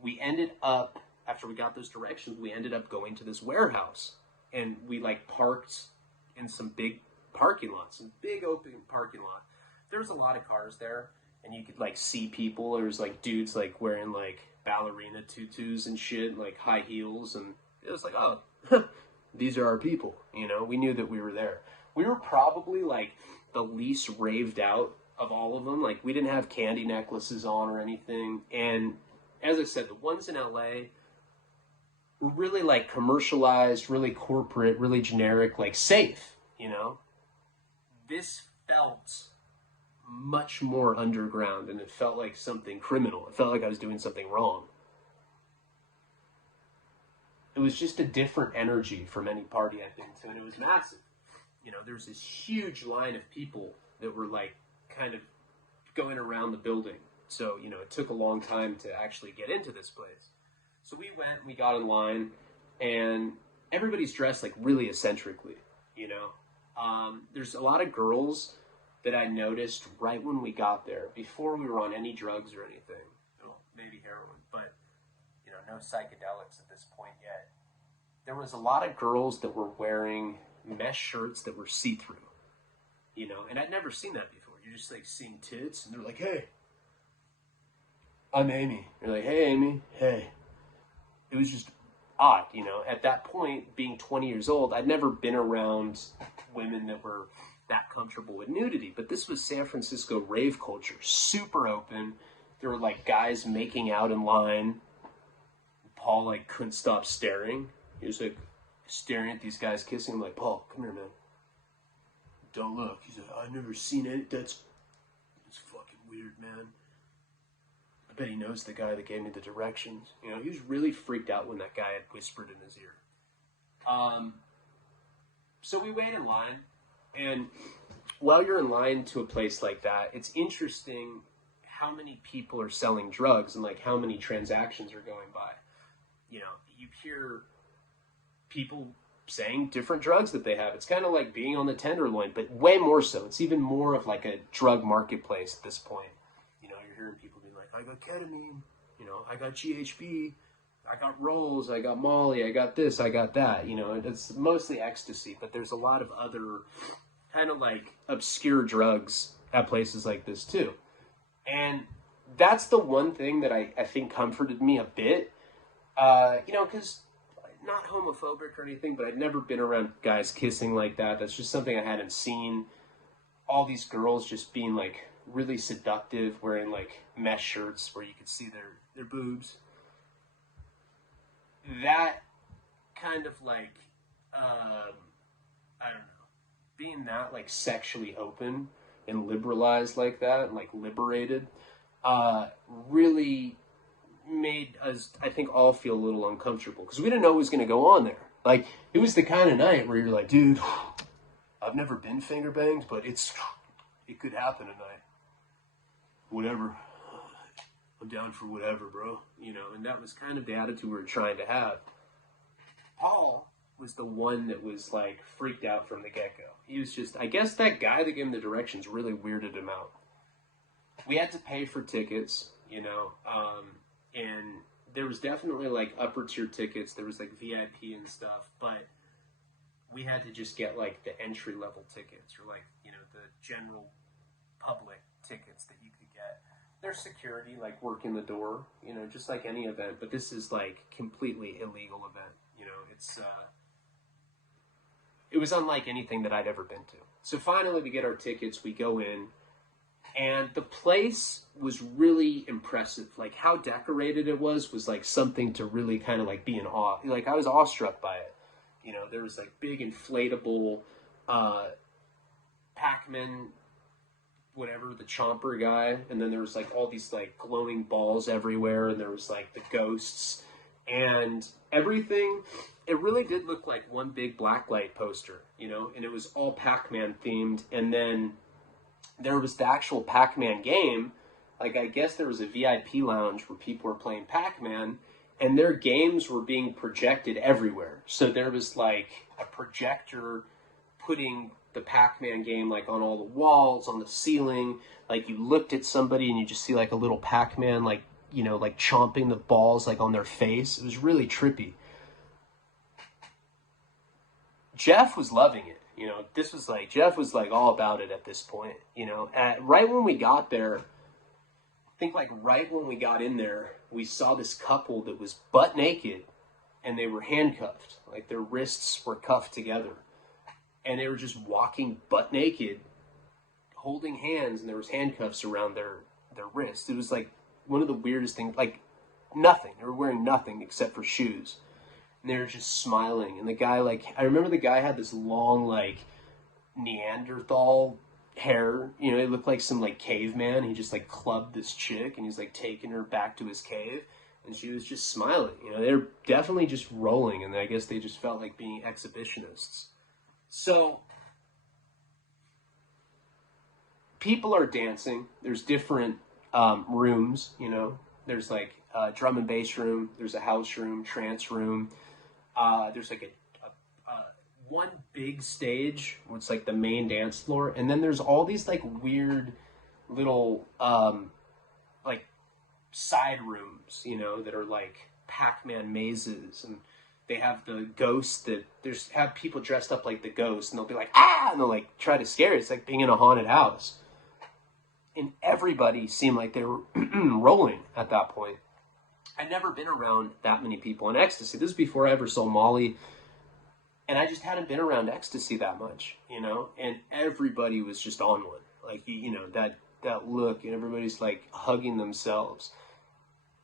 We ended up, after we got those directions, we ended up going to this warehouse, and we, like, parked in some big parking lots, some big open parking lot. There was a lot of cars there, and you could, like, see people. There was, like, dudes, like, wearing, like, ballerina tutus and shit, like, high heels, and it was like, oh, these are our people, you know? We knew that we were there. We were probably, like, the least raved out of all of them. Like, we didn't have candy necklaces on or anything, and as I said, the ones in LA were really, like, commercialized, really corporate, really generic, like, safe, you know? This felt much more underground, and it felt like something criminal. It felt like I was doing something wrong. It was just a different energy from any party I've been to, and it was massive. You know, there's this huge line of people that were, like, kind of going around the building. So, you know, it took a long time to actually get into this place. So we went, we got in line, and everybody's dressed, like, really eccentrically, you know? There's a lot of girls that I noticed right when we got there, before we were on any drugs or anything. Well, maybe heroin, but, you know, no psychedelics at this point yet. There was a lot of girls that were wearing mesh shirts that were see-through, you know, and I'd never seen that before. You're just, like, seeing tits, and they're like, hey, I'm Amy. You're like, hey, Amy, hey. It was just odd, you know. At that point, being 20 years old, I'd never been around women that were that comfortable with nudity. But this was San Francisco rave culture, super open. There were like guys making out in line. Paul like couldn't stop staring. He was like staring at these guys kissing. I'm like, Paul, come here, man. Don't look. He's like, I've never seen it. That's fucking weird, man. I bet he knows the guy that gave me the directions. You know, he was really freaked out when that guy had whispered in his ear. So we wait in line, and while you're in line to a place like that, it's interesting how many people are selling drugs and like how many transactions are going by. You know, you hear people saying different drugs that they have. It's kind of like being on the Tenderloin, but way more so. It's even more of like a drug marketplace at this point. You know, you're hearing people be like, I got ketamine, you know, I got GHB, I got rolls, I got Molly, I got this, I got that. You know, it's mostly ecstasy, but there's a lot of other kind of like obscure drugs at places like this too. And that's the one thing that I think comforted me a bit, you know, because not homophobic or anything, but I'd never been around guys kissing like that. That's just something I hadn't seen. All these girls just being like really seductive, wearing like mesh shirts where you could see their boobs. That kind of like, I don't know, being that like sexually open and liberalized like that, and like liberated, really made us, I think, all feel a little uncomfortable because we didn't know what was going to go on there. Like, it was the kind of night where you're like, dude, I've never been finger banged, but it could happen tonight. Whatever. I'm down for whatever, bro. You know, and that was kind of the attitude we were trying to have. Paul was the one that was like freaked out from the get-go. He was just, I guess that guy that gave him the directions really weirded him out. We had to pay for tickets, you know, and there was definitely like upper tier tickets. There was like VIP and stuff, but we had to just get like the entry level tickets or like, you know, the general public tickets that you could get. There's security, like working the door, you know, just like any event, but this is like completely illegal event. You know, it was unlike anything that I'd ever been to. So finally we get our tickets, we go in, and the place was really impressive. Like how decorated it was like something to really kind of like be in awe. Like I was awestruck by it. You know, there was like big inflatable Pac-Man, whatever, the chomper guy. And then there was like all these like glowing balls everywhere. And there was like the ghosts and everything. It really did look like one big blacklight poster, you know, and it was all Pac-Man themed. And then there was the actual Pac-Man game. Like, I guess there was a VIP lounge where people were playing Pac-Man, and their games were being projected everywhere. So there was, like, a projector putting the Pac-Man game, like, on all the walls, on the ceiling. Like, you looked at somebody and you just see, like, a little Pac-Man, like, you know, like, chomping the balls, like, on their face. It was really trippy. Jeff was loving it. You know, this was like, Jeff was like all about it at this point, you know. Right when we got there, I think like right when we got in there, we saw this couple that was butt naked and they were handcuffed. Like their wrists were cuffed together and they were just walking butt naked, holding hands, and there was handcuffs around their wrists. It was like one of the weirdest things, like nothing. They were wearing nothing except for shoes. And they were just smiling. And the guy, like, I remember the guy had this long, like, Neanderthal hair. You know, it looked like some, like, caveman. He just, like, clubbed this chick, and he's, like, taking her back to his cave. And she was just smiling. You know, they're definitely just rolling, and I guess they just felt like being exhibitionists. So, people are dancing. There's different rooms, you know. There's, like, a drum and bass room. There's a house room, trance room. There's like a one big stage where it's like the main dance floor, and then there's all these like weird little like side rooms, you know, that are like Pac-Man mazes, and they have the ghosts that have people dressed up like the ghost, and they'll be like, ah, and they'll like try to scare you. It's like being in a haunted house, and everybody seemed like they were rolling at that point. I'd never been around that many people on ecstasy. This is before I ever saw Molly. And I just hadn't been around ecstasy that much, you know, and everybody was just on one. Like, you know, that look, and everybody's like hugging themselves.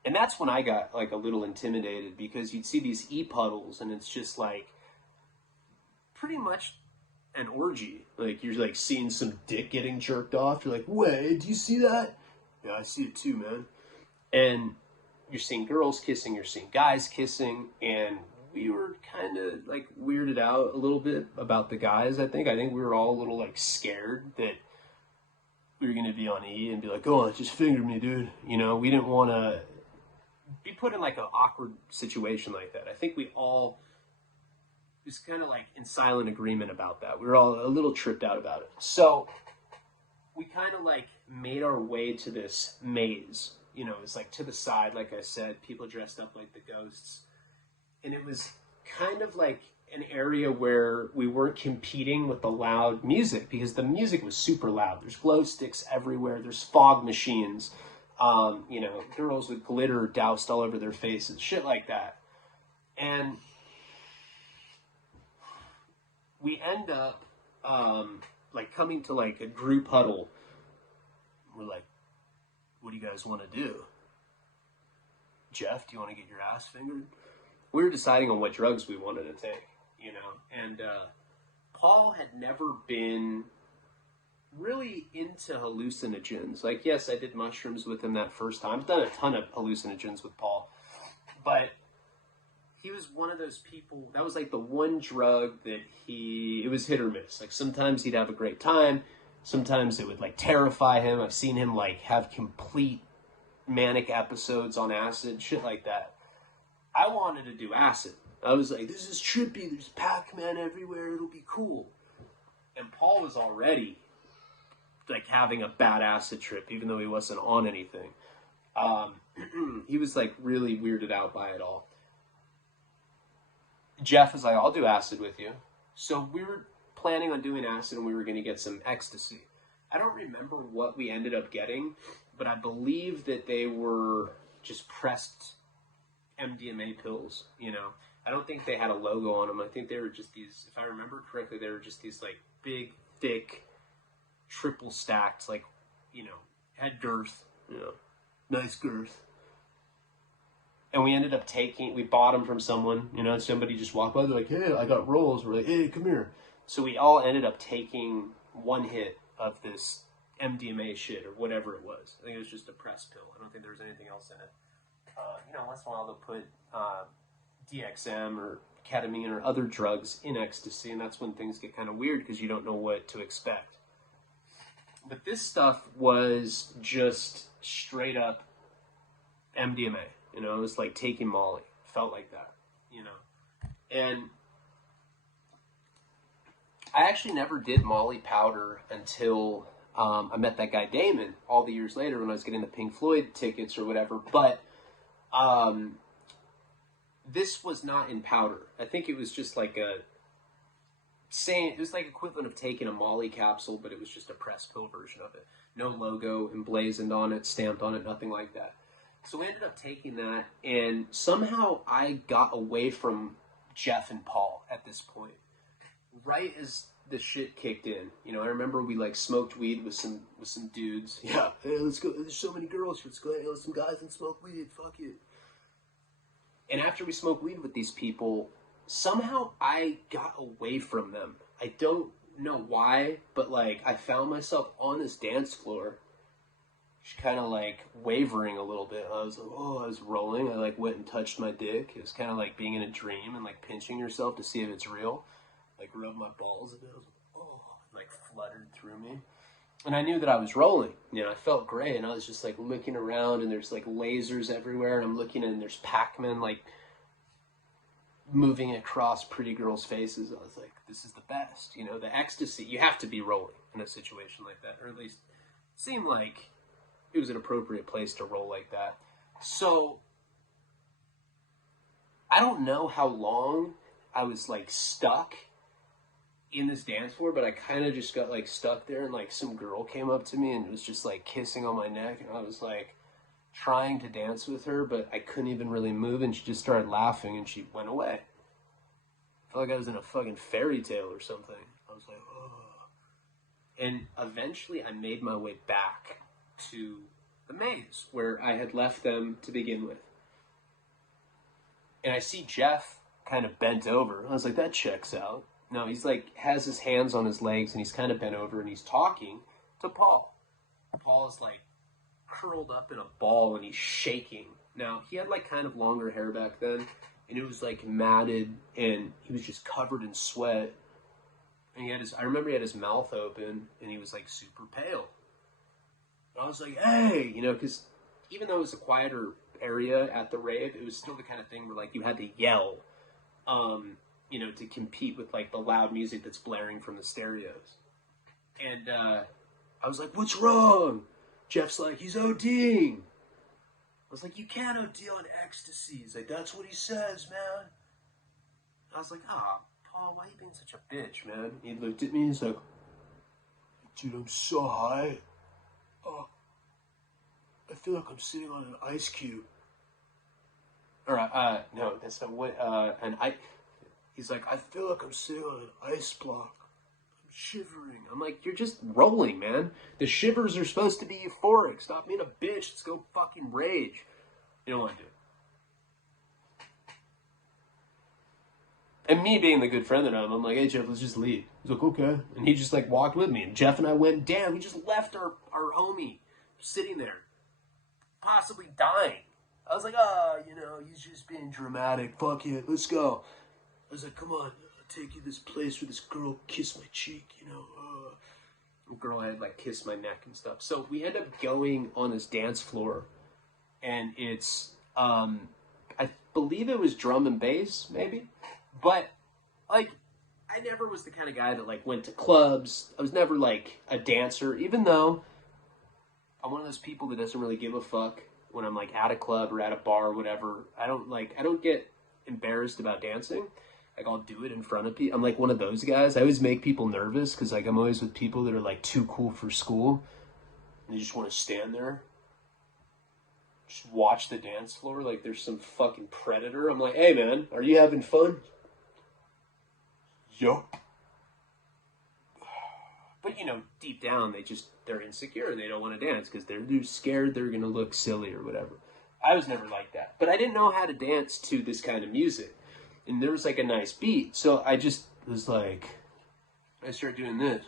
And that's when I got like a little intimidated, because you'd see these e-puddles and it's just like pretty much an orgy. Like, you're like seeing some dick getting jerked off. You're like, wait, do you see that? Yeah, I see it too, man. And you're seeing girls kissing, you're seeing guys kissing, and we were kind of like weirded out a little bit about the guys. I think we were all a little like scared that we were going to be on E and be like, go on, just finger me, dude. You know, we didn't want to be put in like an awkward situation like that. I think we all was kind of like in silent agreement about that. We were all a little tripped out about it. So we kind of like made our way to this maze. You know, it's like to the side, like I said, people dressed up like the ghosts. And it was kind of like an area where we weren't competing with the loud music, because the music was super loud. There's glow sticks everywhere. There's fog machines. You know, girls with glitter doused all over their faces, shit like that. And we end up like coming to like a group huddle. We're like, what do you guys want to do? Jeff, do you want to get your ass fingered? We were deciding on what drugs we wanted to take, you know, and Paul had never been really into hallucinogens. Like, yes, I did mushrooms with him that first time. I've done a ton of hallucinogens with Paul, but he was one of those people, that was like the one drug that it was hit or miss. Like, sometimes he'd have a great time, sometimes it would like terrify him. I've seen him like have complete manic episodes on acid, shit like that. I wanted to do acid. I was like, this is trippy, there's Pac-Man everywhere, it'll be cool. And Paul was already like having a bad acid trip, even though he wasn't on anything. He was like really weirded out by it all. Jeff was like, I'll do acid with you. So we were planning on doing acid, and we were going to get some ecstasy. I don't remember what we ended up getting, but I believe that they were just pressed MDMA pills, you know. I don't think they had a logo on them. I think they were just these, if I remember correctly, they were just these like big, thick, triple stacked, like, you know, had girth, you know, nice girth. And we ended up we bought them from someone, you know, somebody just walked by, they're like, hey, I got rolls. We're like, hey, come here. So we all ended up taking one hit of this MDMA shit or whatever it was. I think it was just a press pill. I don't think there was anything else in it. You know, once in a while they'll put DXM or ketamine or other drugs in ecstasy, and that's when things get kind of weird because you don't know what to expect. But this stuff was just straight up MDMA. You know, it was like taking Molly. Felt like that, you know. And I actually never did Molly powder until I met that guy Damon all the years later when I was getting the Pink Floyd tickets or whatever. But this was not in powder. I think it was just like it was like equivalent of taking a Molly capsule, but it was just a press pill version of it. No logo emblazoned on it, stamped on it, nothing like that. So we ended up taking that, and somehow I got away from Jeff and Paul at this point. Right as the shit kicked in, you know, I remember we like smoked weed with some dudes. Yeah, hey, let's go. There's so many girls. Let's go hang out with some guys and smoke weed. Fuck it. And after we smoked weed with these people, somehow I got away from them. I don't know why, but like I found myself on this dance floor, just kind of like wavering a little bit. I was like, I was rolling. I like went and touched my dick. It was kind of like being in a dream and like pinching yourself to see if it's real. Like rubbed my balls a bit. I was like, like fluttered through me. And I knew that I was rolling. You know, I felt great. And I was just like looking around, and there's like lasers everywhere. And I'm looking, and there's Pac-Man like moving across pretty girls' faces. I was like, this is the best. You know, the ecstasy. You have to be rolling in a situation like that. Or at least it seemed like it was an appropriate place to roll like that. So I don't know how long I was like stuck in this dance floor, but I kind of just got like stuck there, and like some girl came up to me and was just like kissing on my neck, and I was like trying to dance with her, but I couldn't even really move, and she just started laughing and she went away. I felt like I was in a fucking fairy tale or something. I was like, oh. And eventually I made my way back to the maze where I had left them to begin with. And I see Jeff kind of bent over. I was like, that checks out. No, he's like, has his hands on his legs and he's kind of bent over and he's talking to Paul. Paul's like curled up in a ball and he's shaking. Now, he had like kind of longer hair back then and it was like matted and he was just covered in sweat. And he had I remember he had his mouth open and he was like super pale. And I was like, hey, you know, because even though it was a quieter area at the rave, it was still the kind of thing where like you had to yell, you know, to compete with like the loud music that's blaring from the stereos. And I was like, what's wrong? Jeff's like, he's ODing. I was like, you can't OD on ecstasy. He's like, that's what he says, man. I was like, Paul, why are you being such a bitch, man? He looked at me and he's like, dude, I'm so high. I feel like I'm sitting on an ice cube. Or, no, that's not what, he's like, I feel like I'm sitting on an ice block. I'm shivering. I'm like, you're just rolling, man. The shivers are supposed to be euphoric. Stop being a bitch. Let's go fucking rage. You don't want to do it. And me being the good friend that I'm like, hey, Jeff, let's just leave. He's like, okay. And he just, like, walked with me. And Jeff and I went, damn, we just left our homie sitting there, possibly dying. I was like, you know, he's just being dramatic. Fuck it, let's go. I was like, come on, I'll take you to this place where this girl kissed my cheek, you know. The girl had, like, kissed my neck and stuff. So we end up going on this dance floor. And it's, I believe it was drum and bass, maybe. But, like, I never was the kind of guy that, like, went to clubs. I was never, like, a dancer, even though I'm one of those people that doesn't really give a fuck when I'm, like, at a club or at a bar or whatever. I don't get embarrassed about dancing. Like, I'll do it in front of people. I'm, like, one of those guys. I always make people nervous because, like, I'm always with people that are, like, too cool for school. And they just want to stand there. Just watch the dance floor like there's some fucking predator. I'm like, hey, man, are you having fun? Yup. But, you know, deep down, they're insecure. They don't want to dance because they're scared they're going to look silly or whatever. I was never like that. But I didn't know how to dance to this kind of music. And there was, like, a nice beat. So I just was like, I started doing this.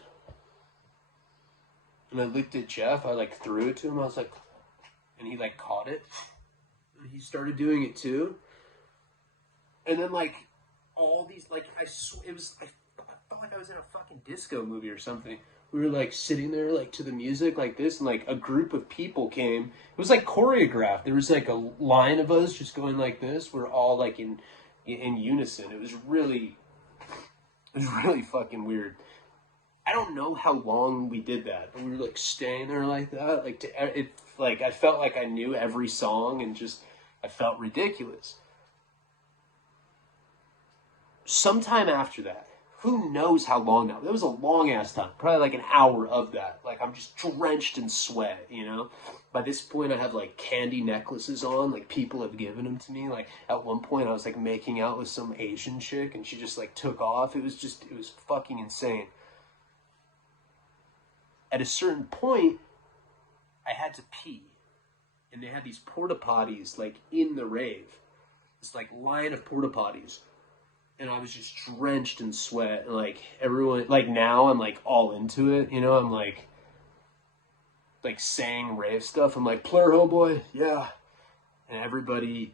And I looked at Jeff. I, like, threw it to him. I was like, and he, like, caught it. And he started doing it, too. And then, like, all these, like, I felt like I was in a fucking disco movie or something. We were, like, sitting there, like, to the music like this, and, like, a group of people came. It was, like, choreographed. There was, like, a line of us just going like this. We're all, like, in unison. It was really fucking weird. I don't know how long we did that, but we were, like, staying there like that. Like, I felt like I knew every song, and just, I felt ridiculous. Sometime after that, who knows how long now? That was a long-ass time. Probably like an hour of that. Like, I'm just drenched in sweat, you know? By this point, I have, like, candy necklaces on. Like, people have given them to me. Like, at one point, I was, like, making out with some Asian chick, and she just, like, took off. It was fucking insane. At a certain point, I had to pee. And they had these porta potties, like, in the rave. This, like, line of porta potties. And I was just drenched in sweat. And, like, everyone, like, now I'm, like, all into it, you know? I'm, like saying rave stuff. I'm like, Plur, homeboy, yeah. And everybody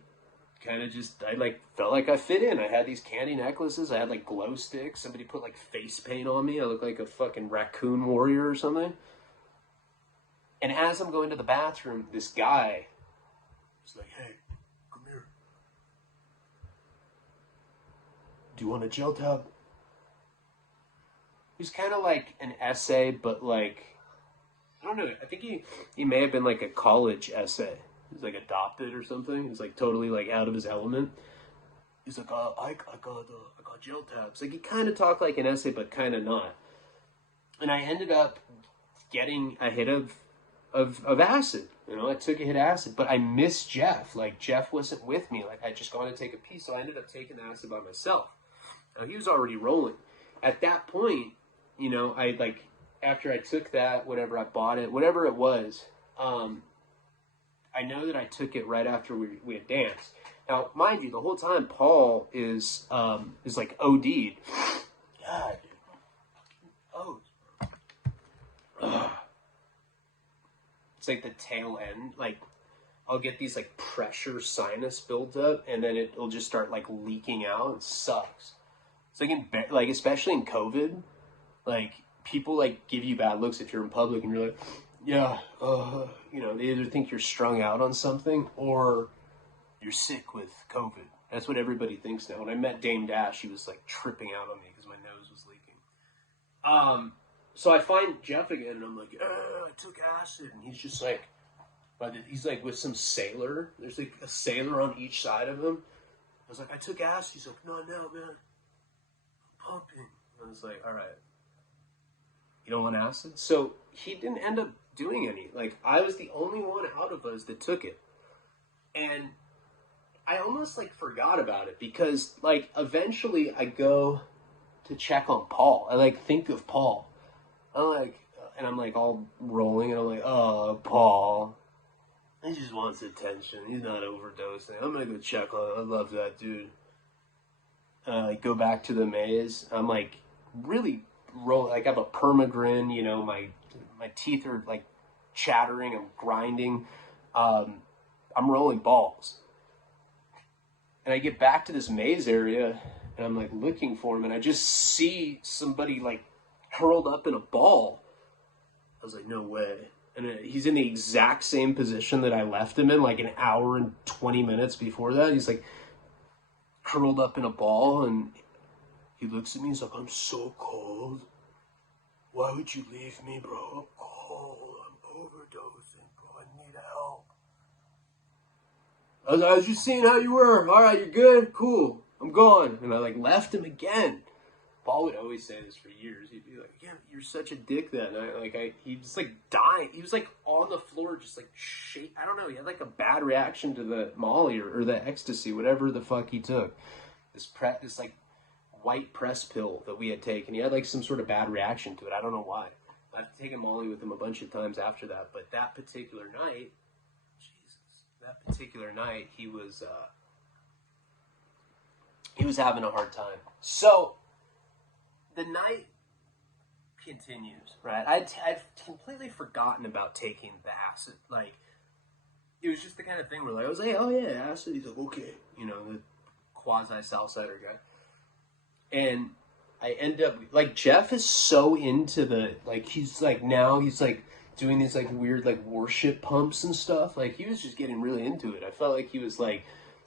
kind of just, I, like, felt like I fit in. I had these candy necklaces. I had, like, glow sticks. Somebody put, like, face paint on me. I looked like a fucking raccoon warrior or something. And as I'm going to the bathroom, this guy was like, hey, come here. Do you want a gel tab? He's kind of like an essay, but, like, I don't know. I think he may have been, like, a college essay. He's, like, adopted or something. He's, like, totally, like, out of his element. He's like, I got gel tabs. Like, he kind of talked like an essay, but kind of not. And I ended up getting a hit of acid. You know, I took a hit of acid, but I missed Jeff. Like, Jeff wasn't with me. Like, I'd just gone to take a pee, so I ended up taking the acid by myself. Now, he was already rolling. At that point, you know, I like, after I took that, whatever, I bought it, whatever it was, I know that I took it right after we had danced. Now, mind you, the whole time Paul is like OD'd. God, oh, it's like the tail end. Like, I'll get these like pressure sinus buildup, and then it'll just start like leaking out. It sucks. It's like like especially in COVID, like people like give you bad looks if you're in public, and you're like, yeah, you know, they either think you're strung out on something or you're sick with COVID. That's what everybody thinks now. When I met Dame Dash, she was like tripping out on me because my nose was leaking. So I find Jeff again, and I'm like, I took acid, and he's just like, he's like with some sailor. There's like a sailor on each side of him. I was like, I took acid. He's like, no, man, I'm pumping. And I was like, all right, you don't want acid? So he didn't end up doing any. Like, I was the only one out of us that took it. And I almost like forgot about it because like eventually I go to check on Paul. I like think of Paul. I'm like all rolling, and I'm like, oh, Paul, he just wants attention. He's not overdosing. I'm gonna go check on him. I love that dude. I go back to the maze. I'm like really roll. Like I have a permagrin. You know, my teeth are like chattering. I'm grinding. I'm rolling balls. And I get back to this maze area, and I'm like looking for him, and I just see somebody like curled up in a ball. I was like, no way. And he's in the exact same position that I left him in like an hour and 20 minutes before that. He's like curled up in a ball, and he looks at me. He's like, I'm so cold. Why would you leave me, bro? I'm cold. I'm overdosing, bro. I need help. I was just seeing how you were. All right, you're good? Cool. I'm gone. And I like left him again. Paul would always say this for years. He'd be like, yeah, you're such a dick that night. He was like dying. He was like on the floor, just like shake. I don't know. He had like a bad reaction to the Molly or the ecstasy, whatever the fuck he took. This like white press pill that we had taken. He had like some sort of bad reaction to it. I don't know why. I've taken Molly with him a bunch of times after that. But that particular night, he was having a hard time. So the night continues, right? I'd completely forgotten about taking the acid. Like, it was just the kind of thing where like, I was like, oh yeah, acid. He's like, okay. You know, the quasi-Southsider guy. And I end up, like, Jeff is so into the, like, he's like, now he's like doing these like weird like worship pumps and stuff. Like, he was just getting really into it. I felt like he was like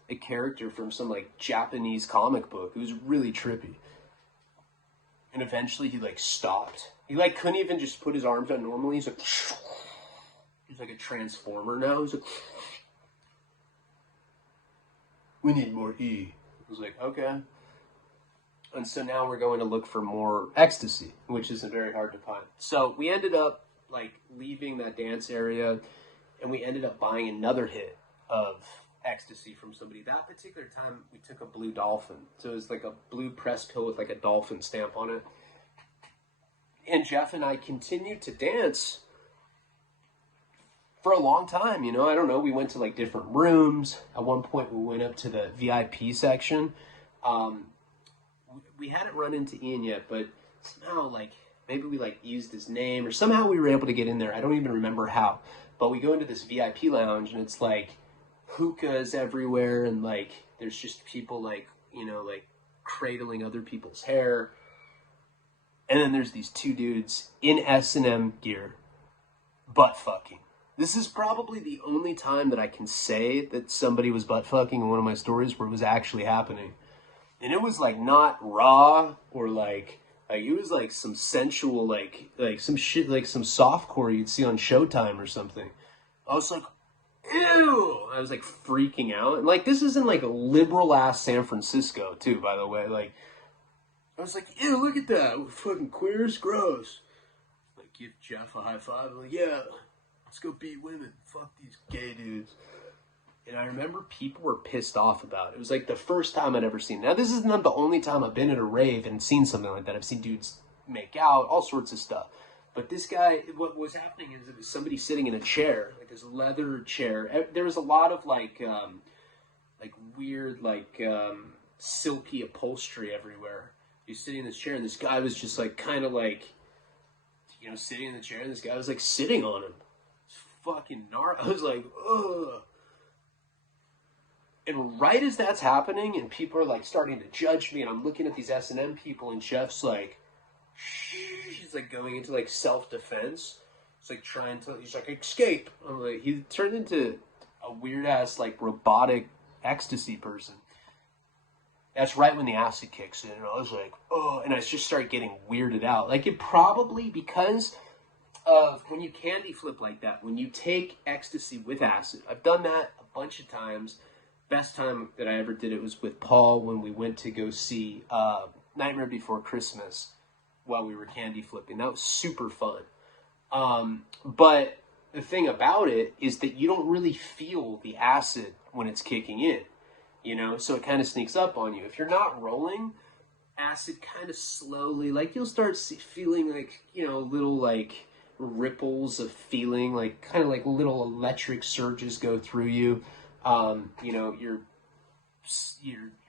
a character from some like Japanese comic book. It was really trippy. And eventually he like stopped. He like couldn't even just put his arms out normally. He's like a transformer now. He's like, we need more E. I was like, okay. And so now we're going to look for more ecstasy, which isn't very hard to find. So we ended up like leaving that dance area, and we ended up buying another hit of ecstasy from somebody. That particular time we took a blue dolphin. So it was like a blue press pill with like a dolphin stamp on it. And Jeff and I continued to dance for a long time, you know. I don't know, we went to like different rooms. At one point we went up to the VIP section. We hadn't run into Ian yet, but somehow like maybe we like used his name, or somehow we were able to get in there. I don't even remember how. But we go into this VIP lounge, and it's like hookahs everywhere, and like there's just people like, you know, like cradling other people's hair. And then there's these two dudes in S&M gear butt fucking. This is probably the only time that I can say that somebody was butt fucking in one of my stories where it was actually happening. And it was like not raw or like it was like some sensual like some shit, like some softcore you'd see on Showtime or something. I was like, ew! I was like freaking out. And like, this is in like a liberal ass San Francisco too, by the way. Like, I was like, ew, look at that. We're fucking queers, gross. Like, give Jeff a high five. I'm like, yeah, let's go beat women. Fuck these gay dudes. And I remember people were pissed off about it. It was like the first time I'd ever seen it. Now, this is not the only time I've been at a rave and seen something like that. I've seen dudes make out, all sorts of stuff. But this guy, what was happening is it was somebody sitting in a chair, like this leather chair. There was a lot of like weird, silky upholstery everywhere. He's sitting in this chair, and this guy was just like kind of like, sitting in the chair, and this guy was like sitting on him. It's fucking gnarly. I was like, ugh. And right as that's happening, and people are like starting to judge me, and I'm looking at these S&M people, and Jeff's like, he's like going into like self-defense. He's like he's like, escape. I'm like, he turned into a weird ass like robotic ecstasy person. That's right when the acid kicks in, and I was like, oh, and I just started getting weirded out. Like, it probably, because of when you candy flip like that, when you take ecstasy with acid. I've done that a bunch of times. Best time that I ever did it was with Paul when we went to go see Nightmare Before Christmas while we were candy flipping. That was super fun. But the thing about it is that you don't really feel the acid when it's kicking in. So it kind of sneaks up on you. If you're not rolling, acid kind of slowly, like you'll start feeling like, little like ripples of feeling, like kind of like little electric surges go through you. Your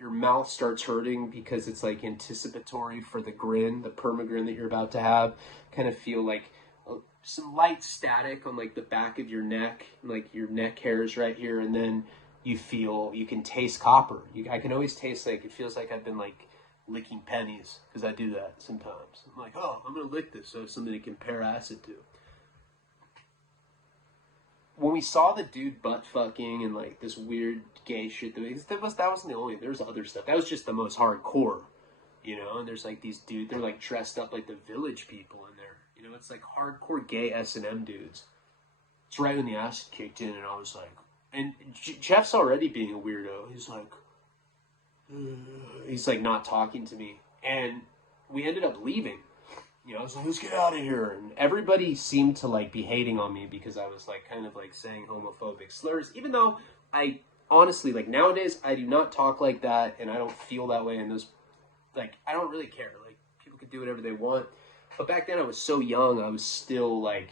mouth starts hurting because it's like anticipatory for the grin, the perma-grin that you're about to have. Kind of feel like some light static on like the back of your neck, like your neck hairs right here, and then you can taste copper. I can always taste, like, it feels like I've been like licking pennies, because I do that sometimes. I'm like, oh, I'm gonna lick this so I have something to compare acid to. When we saw the dude butt fucking and like this weird gay shit, that wasn't the only. There's other stuff. That was just the most hardcore, And there's like these dudes. They're like dressed up like the Village people in there. It's like hardcore gay S&M dudes. It's right when the acid kicked in, and I was like, and Jeff's already being a weirdo. He's like not talking to me, and we ended up leaving. I was like, let's get out of here. And everybody seemed to like be hating on me because I was like kind of like saying homophobic slurs, even though I honestly, like, nowadays I do not talk like that, and I don't feel that way. And those, like, I don't really care. Like, people can do whatever they want. But back then I was so young, I was still like,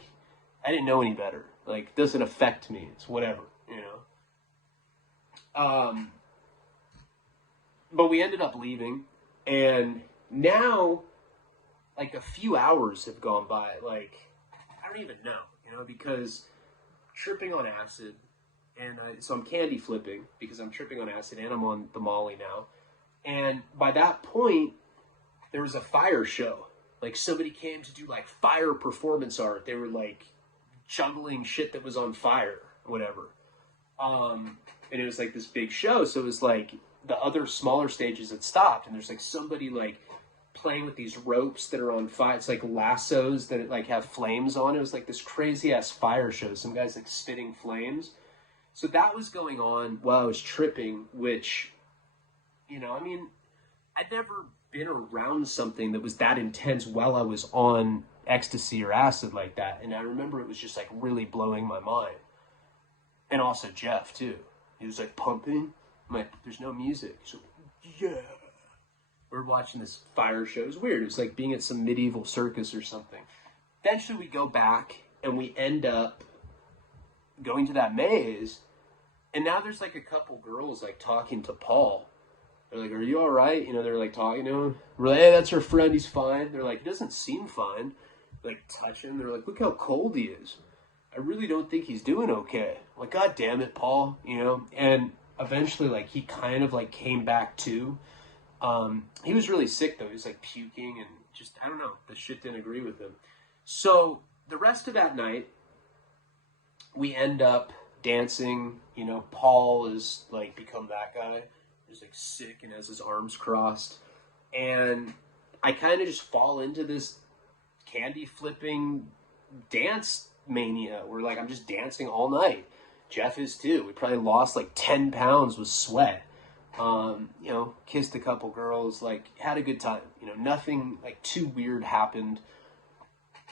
I didn't know any better. Like, it doesn't affect me. It's whatever, But we ended up leaving, and now, like, a few hours have gone by. Like, I don't even know, because tripping on acid, and so I'm candy flipping because I'm tripping on acid, and I'm on the Molly now. And by that point, there was a fire show. Like, somebody came to do like fire performance art. They were like juggling shit that was on fire, whatever. And it was like this big show. So it was like the other smaller stages had stopped, and there's like somebody like playing with these ropes that are on fire. It's like lassos that like have flames on. It was like this crazy ass fire show. Some guys like spitting flames. So that was going on while I was tripping, which, I'd never been around something that was that intense while I was on ecstasy or acid like that. And I remember it was just like really blowing my mind. And also Jeff too. He was like pumping. I'm like, there's no music. He's like, yeah. We're watching this fire show. It was weird. It was like being at some medieval circus or something. Eventually we go back and we end up going to that maze. And now there's like a couple girls like talking to Paul. They're like, are you all right? They're like talking to him. We're like, hey, that's her friend. He's fine. They're like, he doesn't seem fine. Like, touch him. They're like, look how cold he is. I really don't think he's doing okay. I'm like, God damn it, Paul. And eventually, like, he kind of like came back too. He was really sick though. He was like puking and just, I don't know. The shit didn't agree with him. So the rest of that night, we end up dancing. Paul is like become that guy. He's like sick and has his arms crossed. And I kind of just fall into this candy flipping dance mania where like I'm just dancing all night. Jeff is too. We probably lost like 10 pounds with sweat. Kissed a couple girls, like had a good time. Nothing like too weird happened.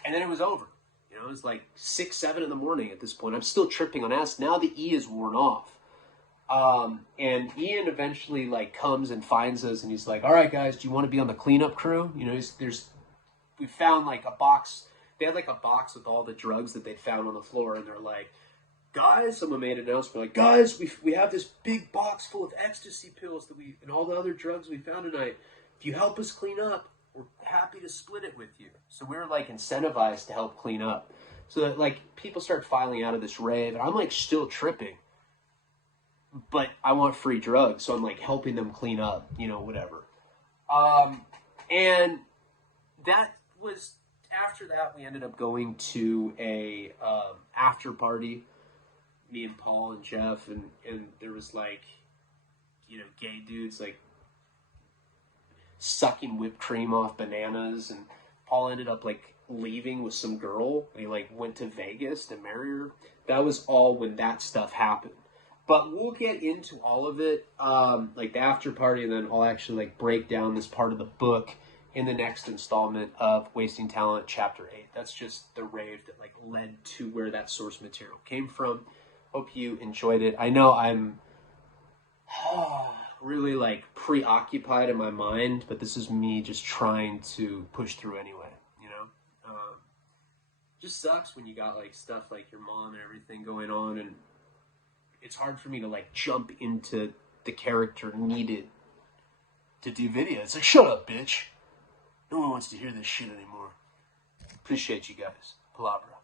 And then it was over. It was like 6, 7 in the morning at this point. I'm still tripping on acid. Now the E is worn off. And Ian eventually like comes and finds us, and he's like, "All right, guys, do you want to be on the cleanup crew?" You know, we found like a box. They had like a box with all the drugs that they'd found on the floor, and they're like, "Guys," someone made an announcement like, "Guys, we have this big box full of ecstasy pills and all the other drugs we found tonight. If you help us clean up, we're happy to split it with you." So we were like incentivized to help clean up. So that like people start filing out of this rave, and I'm like still tripping, but I want free drugs, so I'm like helping them clean up, you know, whatever. And that was after that we ended up going to a after party, me and Paul and Jeff, and there was like, you know, gay dudes like sucking whipped cream off bananas, and Paul ended up like leaving with some girl, and he like went to Vegas to marry her. That was all when that stuff happened. But we'll get into all of it, like the after party, and then I'll actually like break down this part of the book in the next installment of Wasting Talent, Chapter 8. That's just the rave that like led to where that source material came from. Hope you enjoyed it. I know I'm really like preoccupied in my mind, but this is me just trying to push through anyway, you know? Just sucks when you got like stuff like your mom and everything going on, and it's hard for me to like jump into the character needed to do video. It's like, shut up, bitch. No one wants to hear this shit anymore. Appreciate you guys. Palabra.